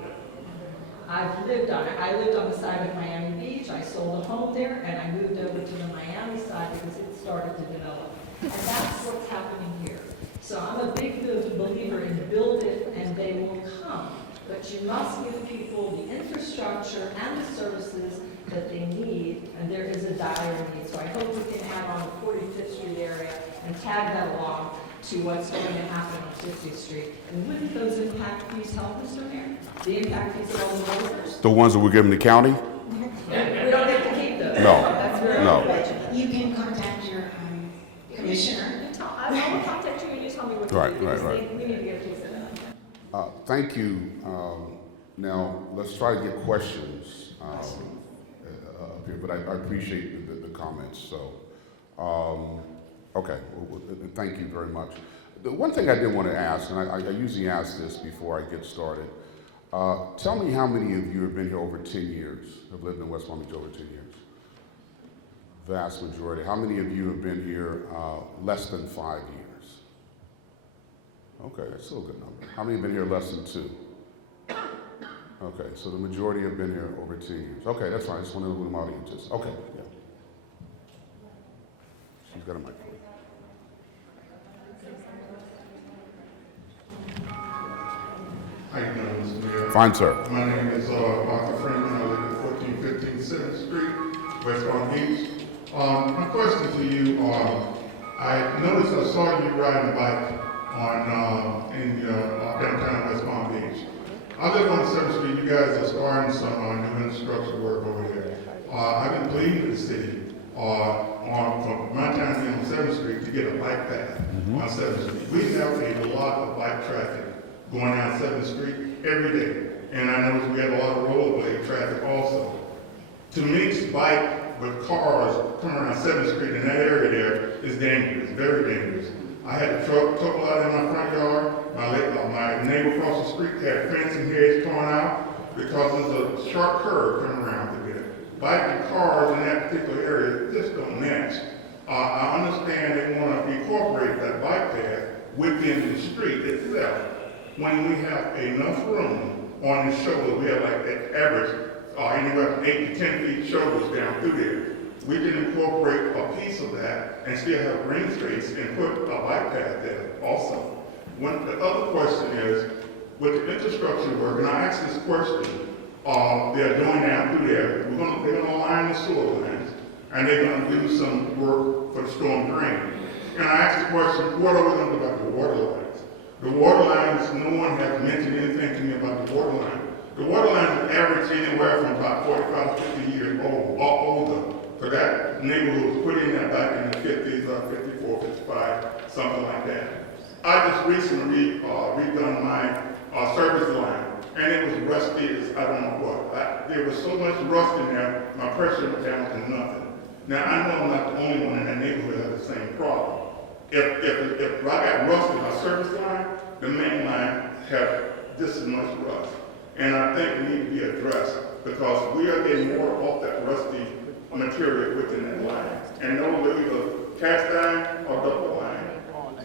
I've lived on it. I lived on the side of Miami Beach. I sold a home there, and I moved over to the Miami side because it started to develop. And that's what's happening here. So I'm a big believer in build it and they will come. But you must give people the infrastructure and the services that they need, and there is a dire need. So I hope we can have on the 45th Street area and tag that along to what's going to happen on 50th Street. And wouldn't those impact fees help, Mr. Mayor? The impact fees of all the developers? The ones that we're giving the county? We don't get to keep those. No. That's very No. You can contact your commissioner. I will contact you and you tell me what to Right, do. right, because right. We need to get a piece of that. Thank you. Now, let's try to get questions up here, but I appreciate the comments. So, okay, well, thank you very much. The one thing I did want to ask, and I usually ask this before I get started, tell me how many of you have been here over 10 years, have lived in West Palm Beach over 10 years? Vast majority. How many of you have been here less than 5 years? Okay, that's still a good number. How many have been here less than 2? Okay, so the majority have been here over 10 years. Okay, that's fine. I just want to know who the audience is. Okay, yeah. He's got a microphone. How you doing, Mr. Mayor? Fine, sir. My name is Arthur Freeman. I live at 1415 7th Street, West Palm Beach. My question to you, I noticed I saw you riding a bike on in downtown West Palm Beach. I live on 7th Street. You guys are starting some new infrastructure work over there. I've been pleading with the city from my time being on 7th Street to get a bike path on 7th Street. We have a lot of bike traffic going down 7th Street every day. And I noticed we have a lot of rollerblade traffic also. To mix bike with cars coming around 7th Street in that area there is dangerous, very dangerous. I had a truck out in my front yard. My neighbor across the street had fencing hedge torn out because there's a sharp curve coming around through there. Bike and cars in that particular area just don't match. I understand they want to incorporate that bike path within the street itself. When we have enough room on the shoulder, we have like that average anywhere from 8 to 10 feet shoulders down through there. We can incorporate a piece of that and still have green space and put a bike path there also. The other question is, with the infrastructure work, and I asked this question, they're doing down through there, they're gonna line the sewer lines, and they're gonna do some work for the storm drain. And I asked the question, what are we gonna do about the water lines? The water lines, no one has mentioned anything to me about the water line. The water lines average anywhere from about 45 to 50 years old, or older. So that neighborhood was put in that back in the 50s, 54, 55, something like that. I just recently redone my service line, and it was rusty as I don't know what. There was so much rust in there, my pressure was down to nothing. Now, I know I'm not the only one in that neighborhood that has the same problem. If I got rust in my service line, the main line have this much rust. And I think it needs to be addressed because we are getting more off that rusty material within that line. And those are either cast iron or double line,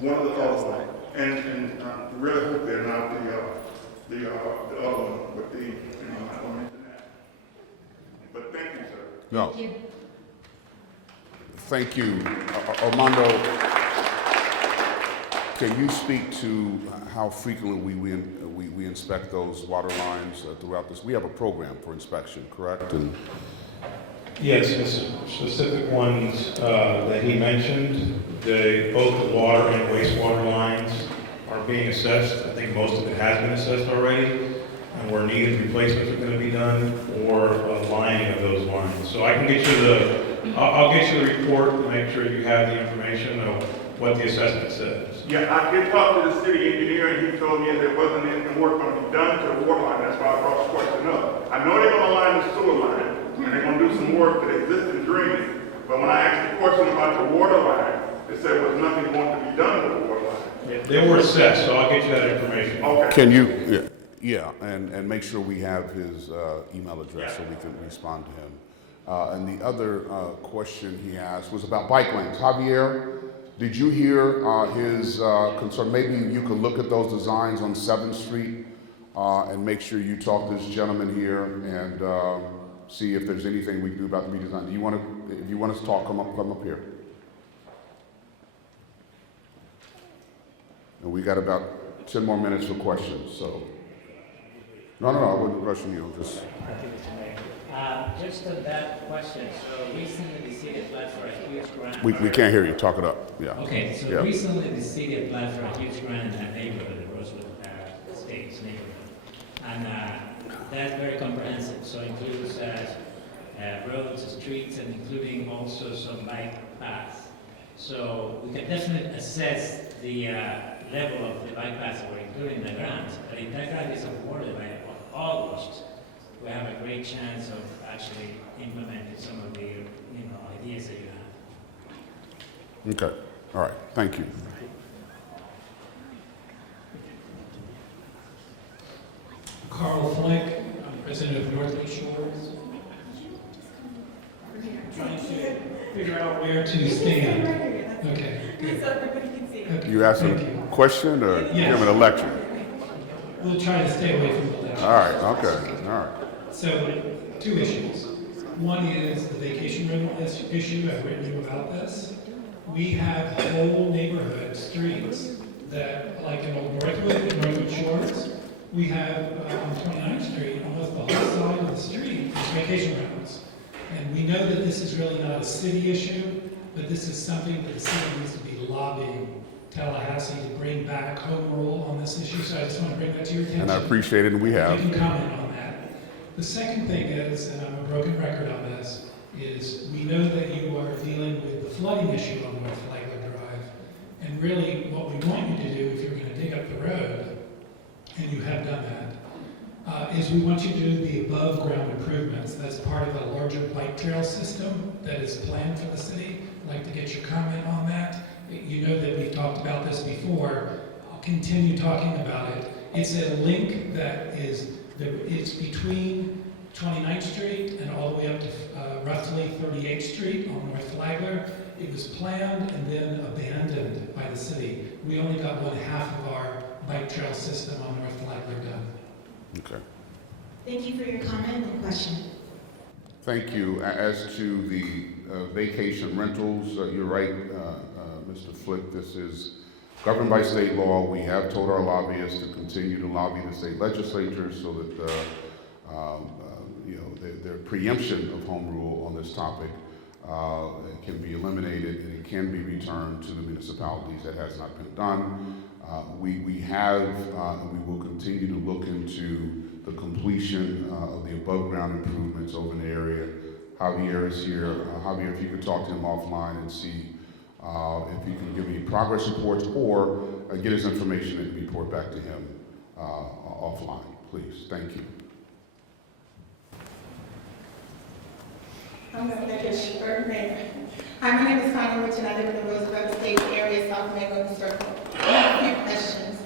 one of the other one. And I really hope they're not the other one with the, I don't mention that. But thank you, sir. No. Thank you. Armando, can you speak to how frequently we inspect those water lines throughout this? We have a program for inspection, correct? And Yes, the specific ones that he mentioned, both the water and wastewater lines are being assessed. I think most of it has been assessed already, and where needed replacements are going to be done, or lining of those lines. So I can get you I'll get you the report to make sure you have the information of what the assessment says. Yeah, I did talk to the city engineer, and he told me there wasn't any work going to be done to the water line. That's why I brought the question up. I know they're going to line the sewer line, and they're going to do some work to the existing drainage. But when I asked the question about the water line, they said there was nothing going to be done with the water line. Yeah, they were assessed, so I'll get you that information. Okay. can you, and make sure we have his email address so we can respond to him. And the other question he asked was about bike lanes. Javier, did you hear his concern? Maybe you could look at those designs on 7th Street and make sure you talk to this gentleman here and see if there's anything we can do about the redesign. Do you want to, if you want us to talk, come up here. And we got about 10 more minutes for questions, so. No, I wouldn't question you, just. Just on that question, so recently the city applied for a huge grant. We can't hear you, talk it up, yeah. Okay, so Yeah. recently the city applied for a huge grant in that neighborhood, the Rosewood Estates neighborhood. And that's very comprehensive, so includes roads, streets, and including also some bike paths. So we can definitely assess the level of the bike paths that we're including in the grant. But if that grant is awarded by August, we have a great chance of actually implementing some of the ideas that you have. Okay, all right, thank you. Carl Fleck, I'm president of Northwood Shores. I'm trying to figure out where to stand. Okay, good. So everybody can see. Okay, You asking thank you. a question or Yes. giving a lecture? We'll try to stay away from the lecture. All right, okay, all right. So, two issues. One is the vacation rental issue. I've written you about this. we have whole neighborhood streets that, like in Old Northwood, Northwood Shores, we have on 29th Street, almost the whole side of the street is vacation rentals. And we know that this is really not a city issue, but this is something that the city needs to be lobbying Tallahassee to bring back home rule on this issue. So I just want to bring that to your attention. And I appreciate it, and we have. You can comment on that. The second thing is, and I'm a broken record on this, is we know that you are dealing with the flooding issue on North Flagler Drive. And really, what we want you to do, if you're going to dig up the road, and you have done that, is we want you to do the above-ground improvements. That's part of a larger bike trail system that is planned for the city. I'd like to get your comment on that. You know that we've talked about this before. I'll continue talking about it. It's a link that it's between 29th Street and all the way up to roughly 38th Street on North Flagler. It was planned and then abandoned by the city. We only got one half of our bike trail system on North Flagler done. Okay. Thank you for your comment and question. Thank you. As to the vacation rentals, you're right, Mr. Flick. This is governed by state law. We have told our lobbyists to continue to lobby the state legislatures so that their preemption of home rule on this topic can be eliminated and it can be returned to the municipalities. That has not been done. We have and we will continue to look into the completion of the above-ground improvements over in the area. Javier is here. Javier, if you could talk to him offline and see if he can give me progress reports or get his information and report back to him offline, please. Thank you. I'm going to make it short. Hi, my name is Connie Rich, and I live in the Roosevelt Estates area, South Mayoral Circle. I have a few questions.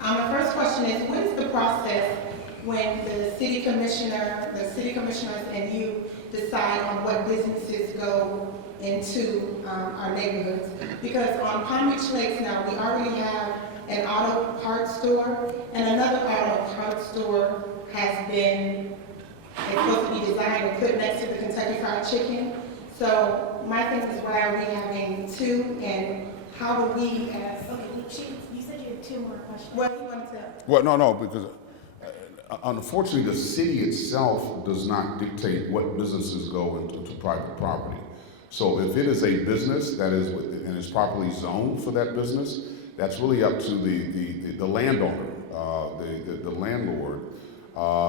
My first question is, what is the process when the city commissioners and you decide on what businesses go into our neighborhoods? Because on Palm Beach Lakes now, we already have an auto parts store, and another auto parts store has been, it's supposed to be designed and put next to the Kentucky Fried Chicken. So my thing is, why are we having two, and how do we as... Okay, you said you had two more questions. What do you want to... Well, no, because unfortunately, the city itself does not dictate what businesses go into private property. So if it is a business that is and is properly zoned for that business, that's really up to the landowner, the landlord,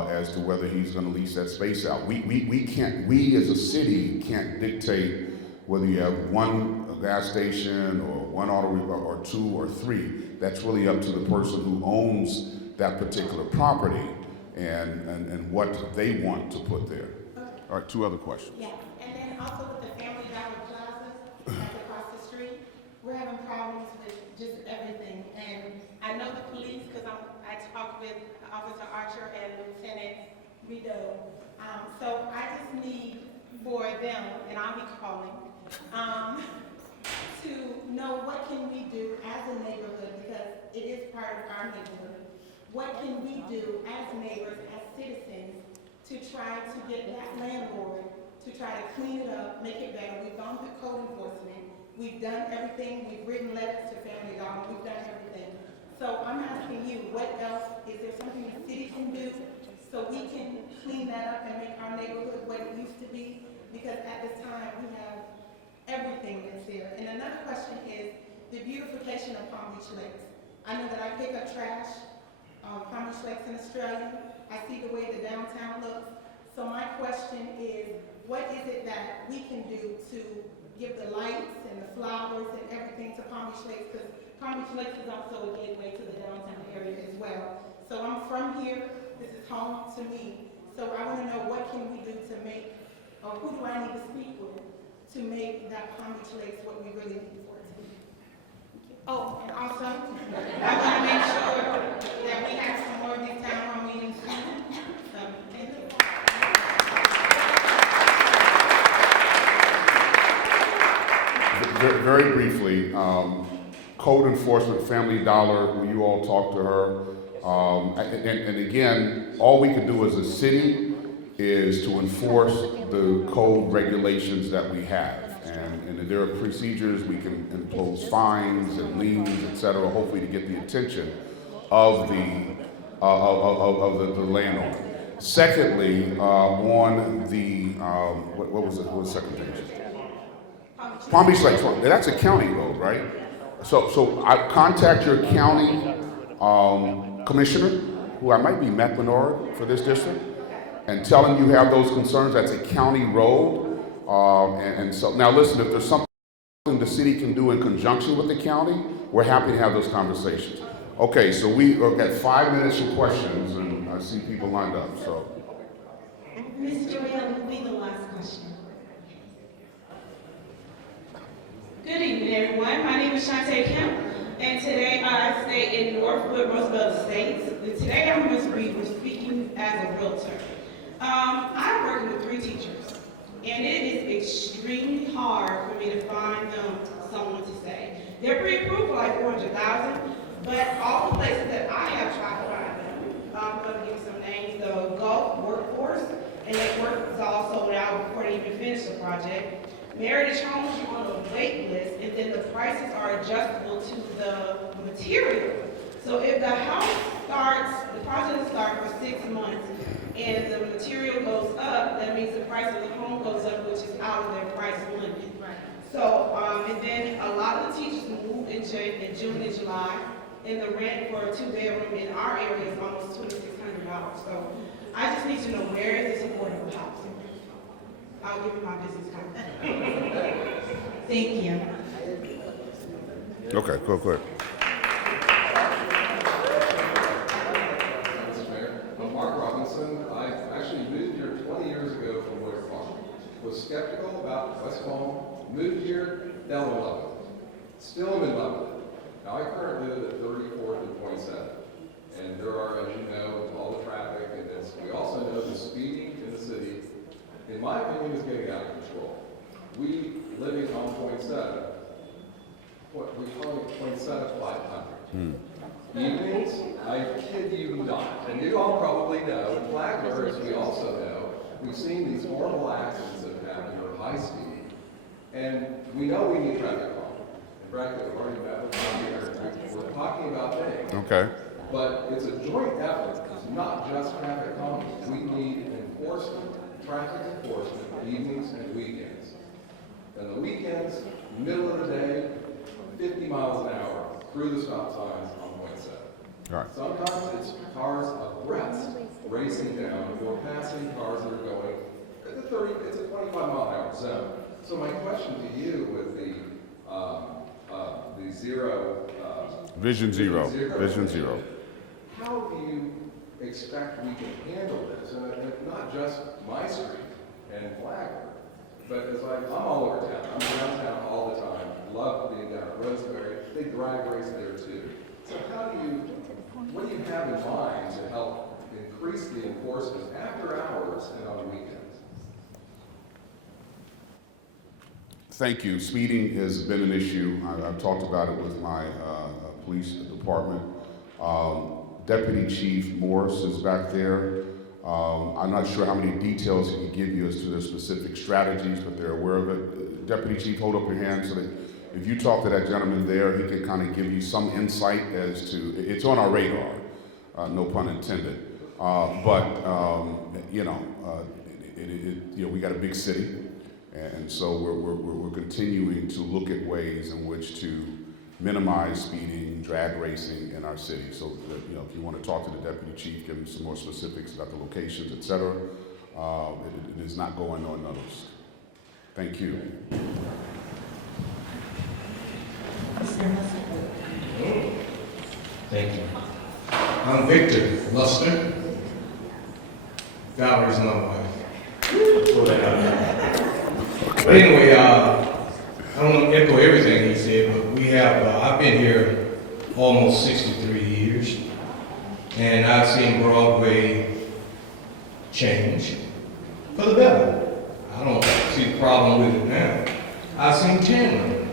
as to whether he's going to lease that space out. We as a city can't dictate whether you have one gas station or one auto repair or two or three. That's really up to the person who owns that particular property and what they want to put there. Okay. All right, two other questions. Yeah, and then also with the Family Dollar Plaza that's across the street, we're having problems with just everything. And I know the police, because I talked with Officer Archer and Lieutenant Rideau. So I just need for them, and I'll be calling, to know what can we do as a neighborhood, because it is part of our neighborhood. What can we do as neighbors, as citizens, to try to get that landlord to try to clean it up, make it better? We've gone through code enforcement. We've done everything. We've written letters to Family Dollar. We've done everything. So I'm asking you, what else, is there something the city can do so we can clean that up and make our neighborhood what it used to be? Because at this time, we have everything that's there. And another question is the beautification of Palm Beach Lakes. I know that I pick up trash on Palm Beach Lakes in Australia. I see the way the downtown looks. So my question is, what is it that we can do to give the lights and the flowers and everything to Palm Beach Lakes? Because Palm Beach Lakes is also a gateway to the downtown area as well. So I'm from here. This is home to me. So I want to know, what can we do to make, or who do I need to speak with to make that Palm Beach Lakes what we really need for it to be? Oh, and also, I want to make sure that we have some more of these town hall meetings soon. So, thank you. Very briefly, code enforcement, Family Dollar, when you all talk to her, and again, all we can do as a city is to enforce the code regulations that we have. And there are procedures, we can impose fines and liens, et cetera, hopefully to get the attention of the landowner. Secondly, on the, what was the second page? Palm Beach Lakes, that's a county road, right? So I contact your county commissioner, who I might be Matt Bernard for this district, and tell him you have those concerns. That's a county road. And so now listen, if there's something the city can do in conjunction with the county, we're happy to have those conversations. Okay, so we've got 5 minutes for questions, and I see people lined up, so. Ms. Joelle will be the last question. Good evening, everyone. My name is Shantae Kemp, and today I stay in Northwood, Roosevelt Estates. And today I'm going to be speaking as a realtor. I'm working with 3 teachers, and it is extremely hard for me to find them someone to stay. They're pre-approved for like $400,000, but all the places that I have tried to find them, I'm going to give you some names: the Gulf Workforce, and that work was all sold out before they even finished the project. Meritage Homes, you're on a wait list, and then the prices are adjustable to the material. So if the house starts, the project starts for 6 months, and the material goes up, that means the price of the home goes up, which is out of their price limit. So, and then a lot of the teachers move in June and July, and the rent for a 2-bedroom in our area is almost $2,600. So I just need to know, where is this affordable housing? I'll give you my business card. Thank you. Okay, go ahead. Mr. Mayor, I'm Mark Robinson. I actually moved here 20 years ago from Warrior Farm. Was skeptical about West Palm, moved here, fell in love with it. Still am in love with it. Now I currently live at 34th and 27th. And there are, as you know, all the traffic and this. We also know the speeding in the city, in my opinion, is getting out of control. We, living on point 7, what we call it 0.7500. Evenings, I kid you not, and you all probably know, in Flagler, as we also know, we've seen these horrible accidents that happen at high speed, and we know we need traffic calming. In fact, I've already met with Tom here, we're talking about things. Okay. But it's a joint effort. It's not just traffic calming. We need enforcement, traffic enforcement, evenings and weekends. And the weekends, middle of the day, 50 miles an hour through the stop signs on point 7. All right. Sometimes it's cars abreast racing down, or passing cars that are going at the 30, it's a 25 mile an hour zone. So my question to you with the zero, Vision zero. Vision zero. how do you expect we can handle this? And not just my street and Flagler, but as I'm all over town. I'm downtown all the time. Love being down at Rosemary. They drag race there too. So what do you have in mind to help increase the enforcement after hours and on weekends? Thank you. Speeding has been an issue. I've talked about it with my police department. Deputy Chief Morris is back there. I'm not sure how many details he can give you as to their specific strategies, but they're aware of it. Deputy Chief, hold up your hand so that if you talk to that gentleman there, he can kind of give you some insight as to, it's on our radar, no pun intended. We got a big city, and so we're continuing to look at ways in which to minimize speeding, drag racing in our city. So, if you want to talk to the deputy chief, give him some more specifics about the locations, et cetera. It is not going unnoticed. Thank you. Thank you. I'm Victor Luster. Valerie's my wife. But anyway, I don't want to echo everything he said, but we have, I've been here almost 63 years, and I've seen Broadway change for the better. I don't see the problem with it now. I've seen Chandler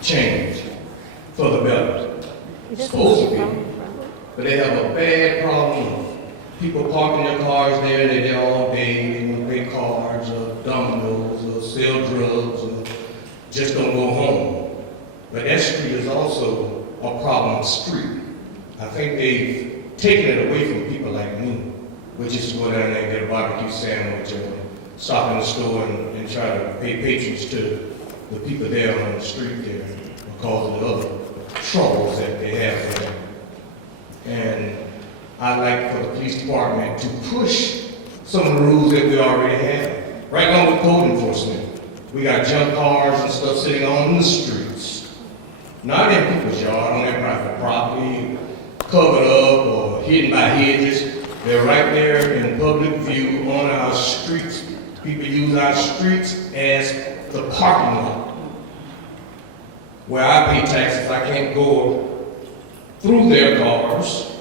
change for the better. It's supposed to be. But they have a bad problem of people parking their cars there, and they're there all day, they want to play cards, or dominoes, or sell drugs, or just don't go home. But that street is also a problem street. I think they've taken it away from people like me, which is to go down there and get a barbecue sandwich or stop in the store and try to pay patronage to the people there on the street there because of the other troubles that they have there. And I'd like for the police department to push some of the rules that we already have. Right now with code enforcement, we got junk cars and stuff sitting on the streets. Not in people's yard, on their private property, covered up or hidden by hedges. They're right there in public view on our streets. People use our streets as the parking lot. Where I pay taxes, I can't go through their cars,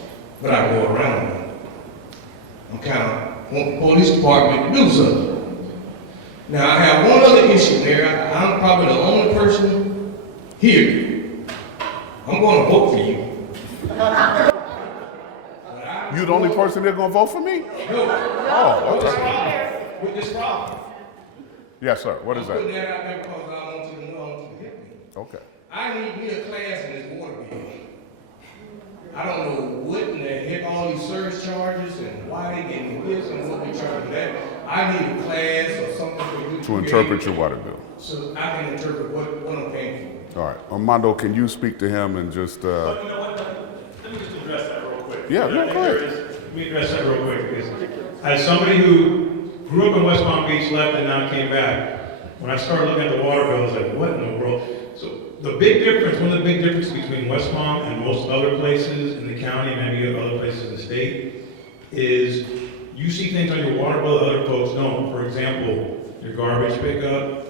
but I go around them. I'm kind of want the police department to do something. Now I have one other issue there. I'm probably the only person here. I'm going to vote for you. You the only person that's gonna vote for me? No. Oh, okay. With this problem. Yes, sir. What is I'm that? putting that out there because I want you to know, I want you to hit me. Okay. I need me a class in this water bill. I don't know what in the heck all these service charges and why they getting this and what they charge that. I need a class or something for you To interpret your water bill. so I can interpret what I'm paying for. All right. Armando, can you speak to him and just, But you know what, let me just address that real quick. Yeah, go ahead. Let me address that real quick, because as somebody who grew up in West Palm Beach, left and now came back, when I started looking at the water bill, I was like, what in the world? So the big difference, one of the big differences between West Palm and most other places in the county, and maybe other places in the state, is you see things on your water bill that other folks don't. For example, your garbage pickup,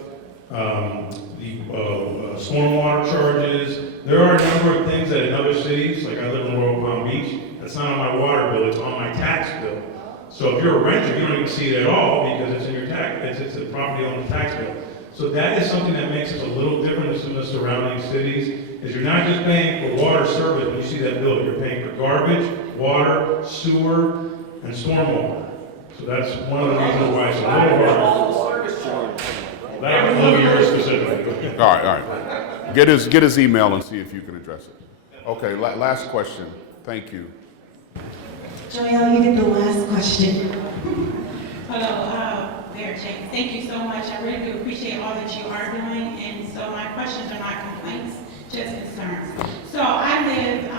the stormwater charges. There are a number of things that in other cities, like I live in Royal Palm Beach, that's not on my water bill, it's on my tax bill. So if you're a renter, you don't even see it at all because it's in your tax, it's a property on the tax bill. So that is something that makes us a little different than the surrounding cities, is you're not just paying for water service when you see that bill, you're paying for garbage, water, sewer, and stormwater. So that's one of the reasons why it's a little harder. That I know yours specifically. all right. Get his email and see if you can address it. Okay, last question. Thank you. Joelle, you get the last question. Hello, Mayor James. Thank you so much. I really do appreciate all that you are doing. And so my questions are not complaints, just concerns. So I live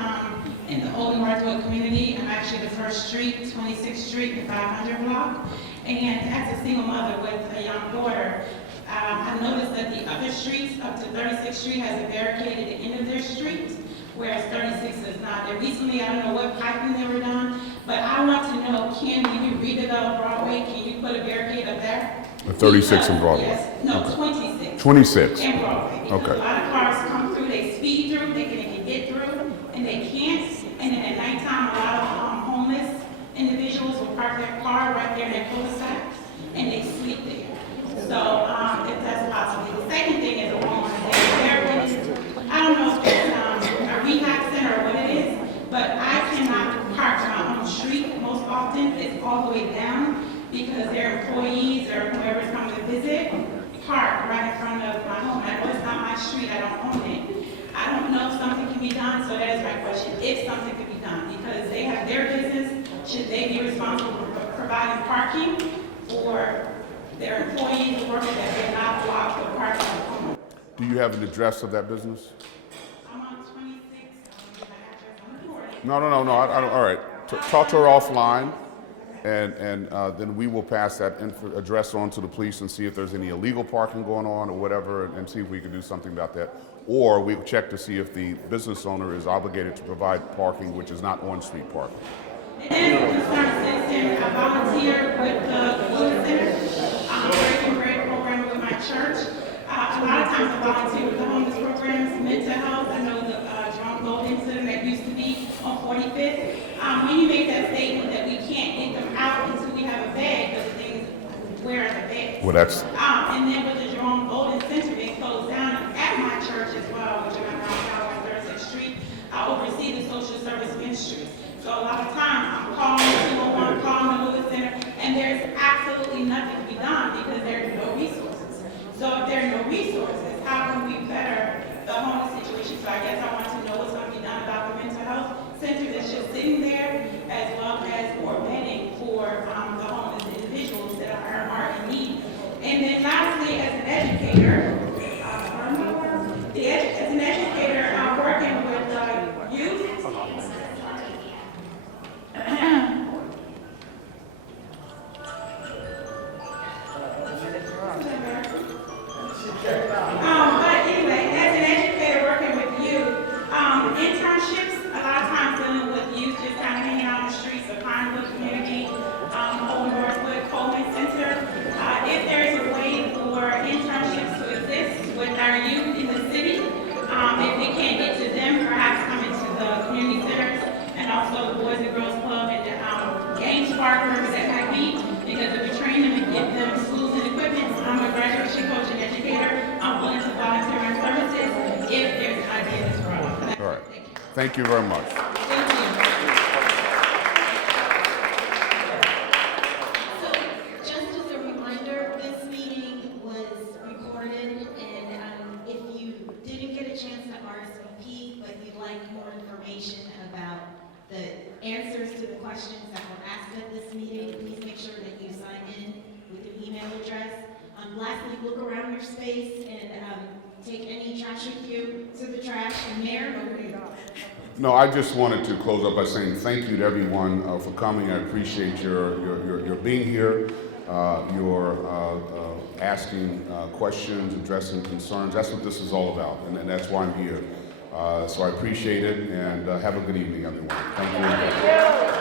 in the old Northwood community. I'm actually the first street, 26th Street, the 500 block. And as a single mother with a young daughter, I noticed that the other streets up to 36th Street has a barricade at the end of their street, whereas 36 is not. There recently, I don't know what piping they were done, but I want to know, when you redevelop Broadway, can you put a barricade up there? 36 in Broadway. Yes, no, Okay. 26. 26. In Broadway. Because Okay. a lot of cars come through, they speed through, thinking they can get through, and they can't. And then at nighttime, a lot of homeless individuals will park their car right there in their cul-de-sac, and they sleep there. So, if that's possible. The second thing is a woman, I don't know if it's a rehab center or what it is, but I cannot park on my own street most often. It's all the way down because their employees or whoever's coming to visit park right in front of my home. I know it's not my street, I don't own it. I don't know if something can be done, so that is my question, if something can be done, because they have their business, should they be responsible for providing parking for their employees or workers that they're not allowed to park on the home? Do you have an address of that business? I'm on 26, my address on the board. No. I don't, all right. Talk to her offline, and then we will pass that address on to the police and see if there's any illegal parking going on or whatever, and see if we can do something about that. Or we'll check to see if the business owner is obligated to provide parking, which is not on-street parking. And then the concerned citizen, I volunteer with the food center. I'm breaking bread program with my church. A lot of times I volunteer with the homeless programs, mental health. I know the Jerome Golden Center that used to be on 45th. When you make that statement that we can't get them out until we have a bag, but the thing is, where are the bags? Well, that's And then with the Jerome Golden Center being closed down at my church as well, which I'm now on 36th Street, I oversee the social service ministries. So a lot of times I'm calling 201, calling the Lewis Center, and there's absolutely nothing to be done because there are no resources. So if there are no resources, how can better the homeless situation. So I guess I want to know what's going to be done about the mental health center that's just sitting there, as well as for bedding for the homeless individuals that are in need. And then lastly, as an educator, working with youth. But anyway, as an educator working with youth, internships, a lot of times dealing with youth just kind of hanging out on the streets of Pinewood community, Old Northwood, Coleman Center. If there's a way for internships to exist with our youth in the city, if we can't get to them, perhaps coming to the community centers and also the Boys and Girls Club and the games park, wherever that might be, because if we train them and give them schools and equipment, I'm a graduation coach and educator. I'm willing to volunteer my services if there's an idea that's brought up. All right. Thank you very much. Thank you. So, just as a reminder, this meeting was recorded, and if you didn't get a chance to RSVP, but you'd like more information about the answers to the questions that were asked at this meeting, please make sure that you sign in with an email address. Lastly, look around your space and take any trash with you to the trash. And Mayor, over to you. No, I just wanted to close up by saying thank you to everyone for coming. I appreciate your being here, your asking questions, addressing concerns. That's what this is all about, and that's why I'm here. So I appreciate it, and have a good evening, everyone. Thank you.